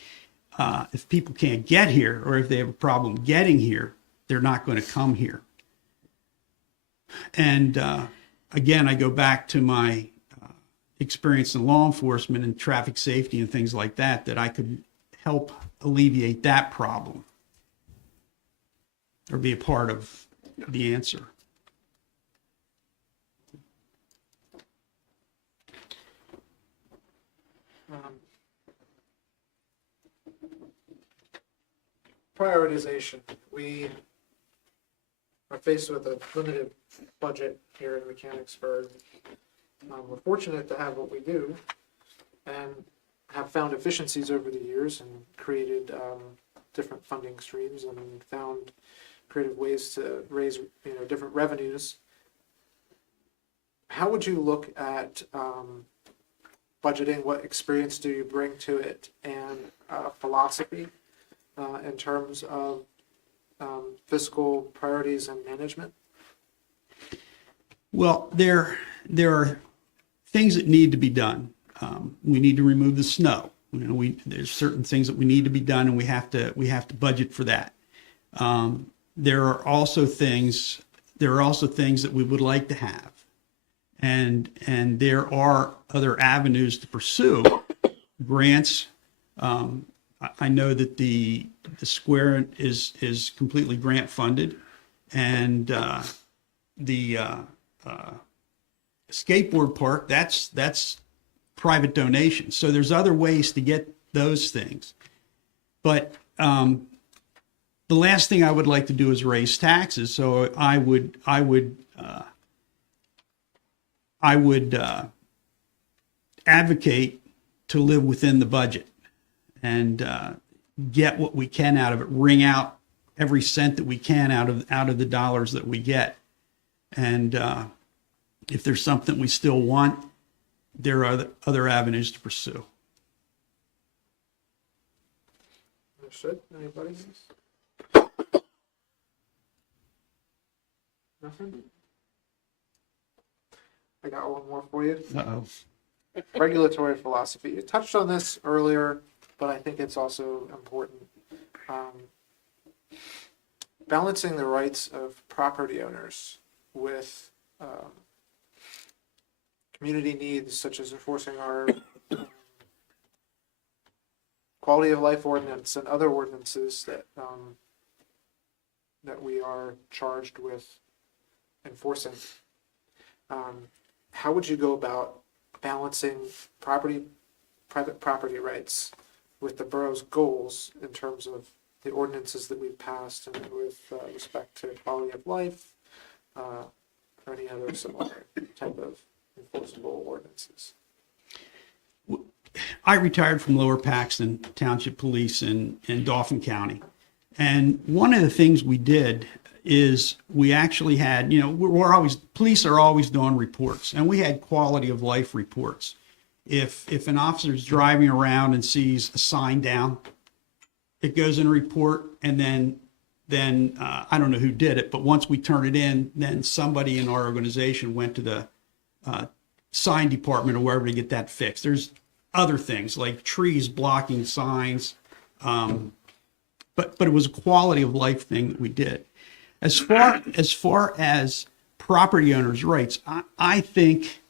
if people can't get here, or if they have a problem getting here, they're not going to come here. And again, I go back to my experience in law enforcement and traffic safety and things like that, that I could help alleviate that problem or be a part of the answer. Prioritization. We are faced with a limited budget here in Mechanicsburg. We're fortunate to have what we do, and have found efficiencies over the years and created different funding streams and found creative ways to raise different revenues. How would you look at budgeting? What experience do you bring to it, and philosophy in terms of fiscal priorities and management? Well, there are things that need to be done. We need to remove the snow. There's certain things that we need to be done, and we have to budget for that. There are also things that we would like to have, and there are other avenues to pursue. Grants. I know that the square is completely grant funded, and the skateboard park, that's private donation. So there's other ways to get those things. But the last thing I would like to do is raise taxes. So I would advocate to live within the budget and get what we can out of it, wring out every cent that we can out of the dollars that we get. And if there's something we still want, there are other avenues to pursue. Understood. Anybody else? Nothing? I got one more for you. Uh-oh. Regulatory philosophy. You touched on this earlier, but I think it's also important. Balancing the rights of property owners with community needs, such as enforcing our quality of life ordinance and other ordinances that that we are charged with enforcing. How would you go about balancing private property rights with the borough's goals in terms of the ordinances that we've passed and with respect to quality of life, or any other similar type of enforceable ordinances? I retired from Lower Paxton Township Police in Dauphin County. And one of the things we did is we actually had, police are always doing reports, and we had quality of life reports. If an officer's driving around and sees a sign down, it goes in a report, and then I don't know who did it, but once we turn it in, then somebody in our organization went to the sign department or wherever to get that fixed. There's other things like trees blocking signs, but it was a quality of life thing that we did. As far as property owners' rights, I think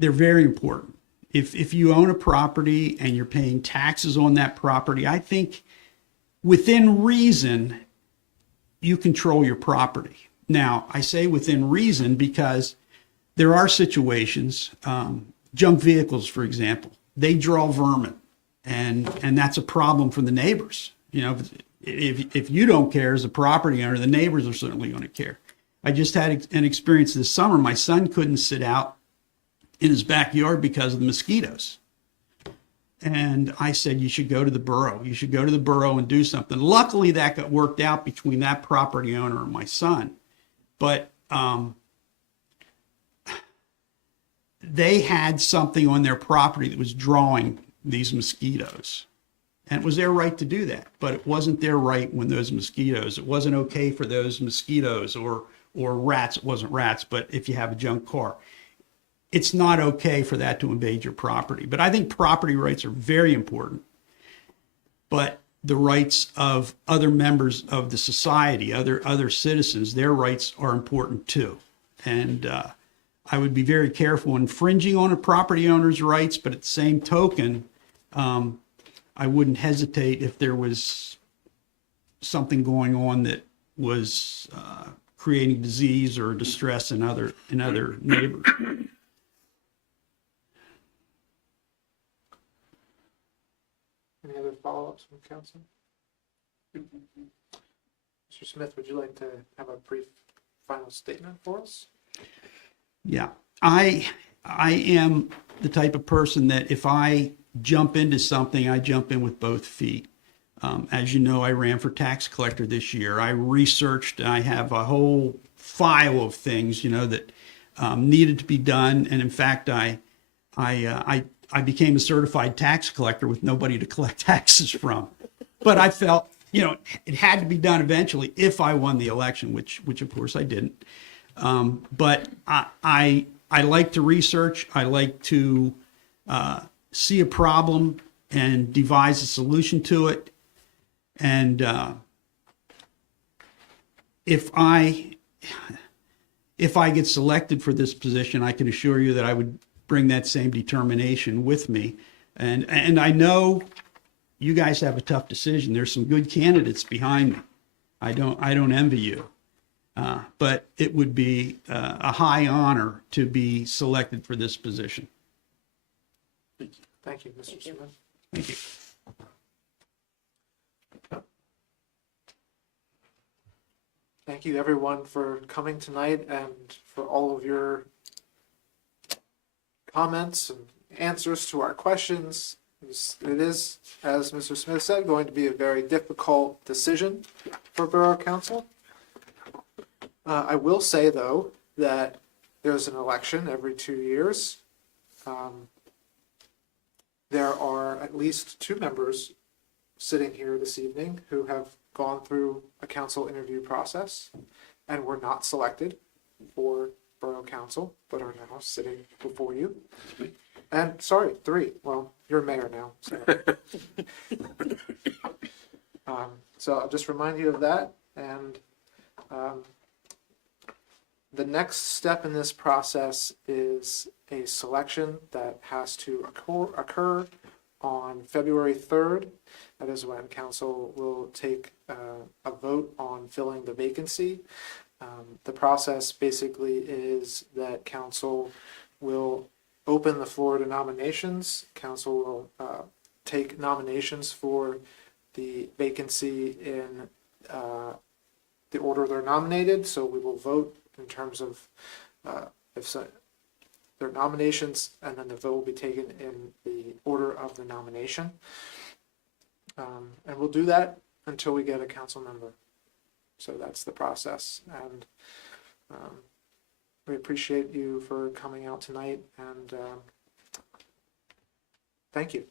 they're very important. If you own a property and you're paying taxes on that property, I think within reason, you control your property. Now, I say within reason because there are situations, junk vehicles, for example, they draw vermin, and that's a problem for the neighbors. If you don't care as a property owner, the neighbors are certainly going to care. I just had an experience this summer. My son couldn't sit out in his backyard because of the mosquitoes. And I said, you should go to the borough. You should go to the borough and do something. Luckily, that got worked out between that property owner and my son. But they had something on their property that was drawing these mosquitoes. And it was their right to do that, but it wasn't their right when those mosquitoes, it wasn't okay for those mosquitoes or rats, it wasn't rats, but if you have a junk car, it's not okay for that to invade your property. But I think property rights are very important, but the rights of other members of the society, other citizens, their rights are important too. And I would be very careful infringing on a property owner's rights, but at the same token, I wouldn't hesitate if there was something going on that was creating disease or distress in other neighbors. Any other follow-ups from council? Mr. Smith, would you like to have a brief final statement for us? Yeah, I am the type of person that if I jump into something, I jump in with both feet. As you know, I ran for tax collector this year. I researched, I have a whole file of things, that needed to be done. And in fact, I became a certified tax collector with nobody to collect taxes from. But I felt, it had to be done eventually if I won the election, which of course I didn't. But I like to research. I like to see a problem and devise a solution to it. And if I get selected for this position, I can assure you that I would bring that same determination with me. And I know you guys have a tough decision. There's some good candidates behind me. I don't envy you. But it would be a high honor to be selected for this position. Thank you, Mr. Smith. Thank you. thank you everyone for coming tonight and for all of your comments and answers to our questions. It is, as Mr. Smith said, going to be a very difficult decision for Borough Council. I will say, though, that there's an election every 2 years. There are at least 2 members sitting here this evening who have gone through a council interview process and were not selected for Borough Council, but are now sitting before you. And, sorry, 3. Well, you're mayor now, so. So I'll just remind you of that, and the next step in this process is a selection that has to occur on February 3rd. That is when council will take a vote on filling the vacancy. The process basically is that council will open the floor to nominations. Council will take nominations for the vacancy in the order they're nominated. So we will vote in terms of if their nominations, and then the vote will be taken in the order of the nomination. And we'll do that until we get a council member. So that's the process. And we appreciate you for coming out tonight, and thank you.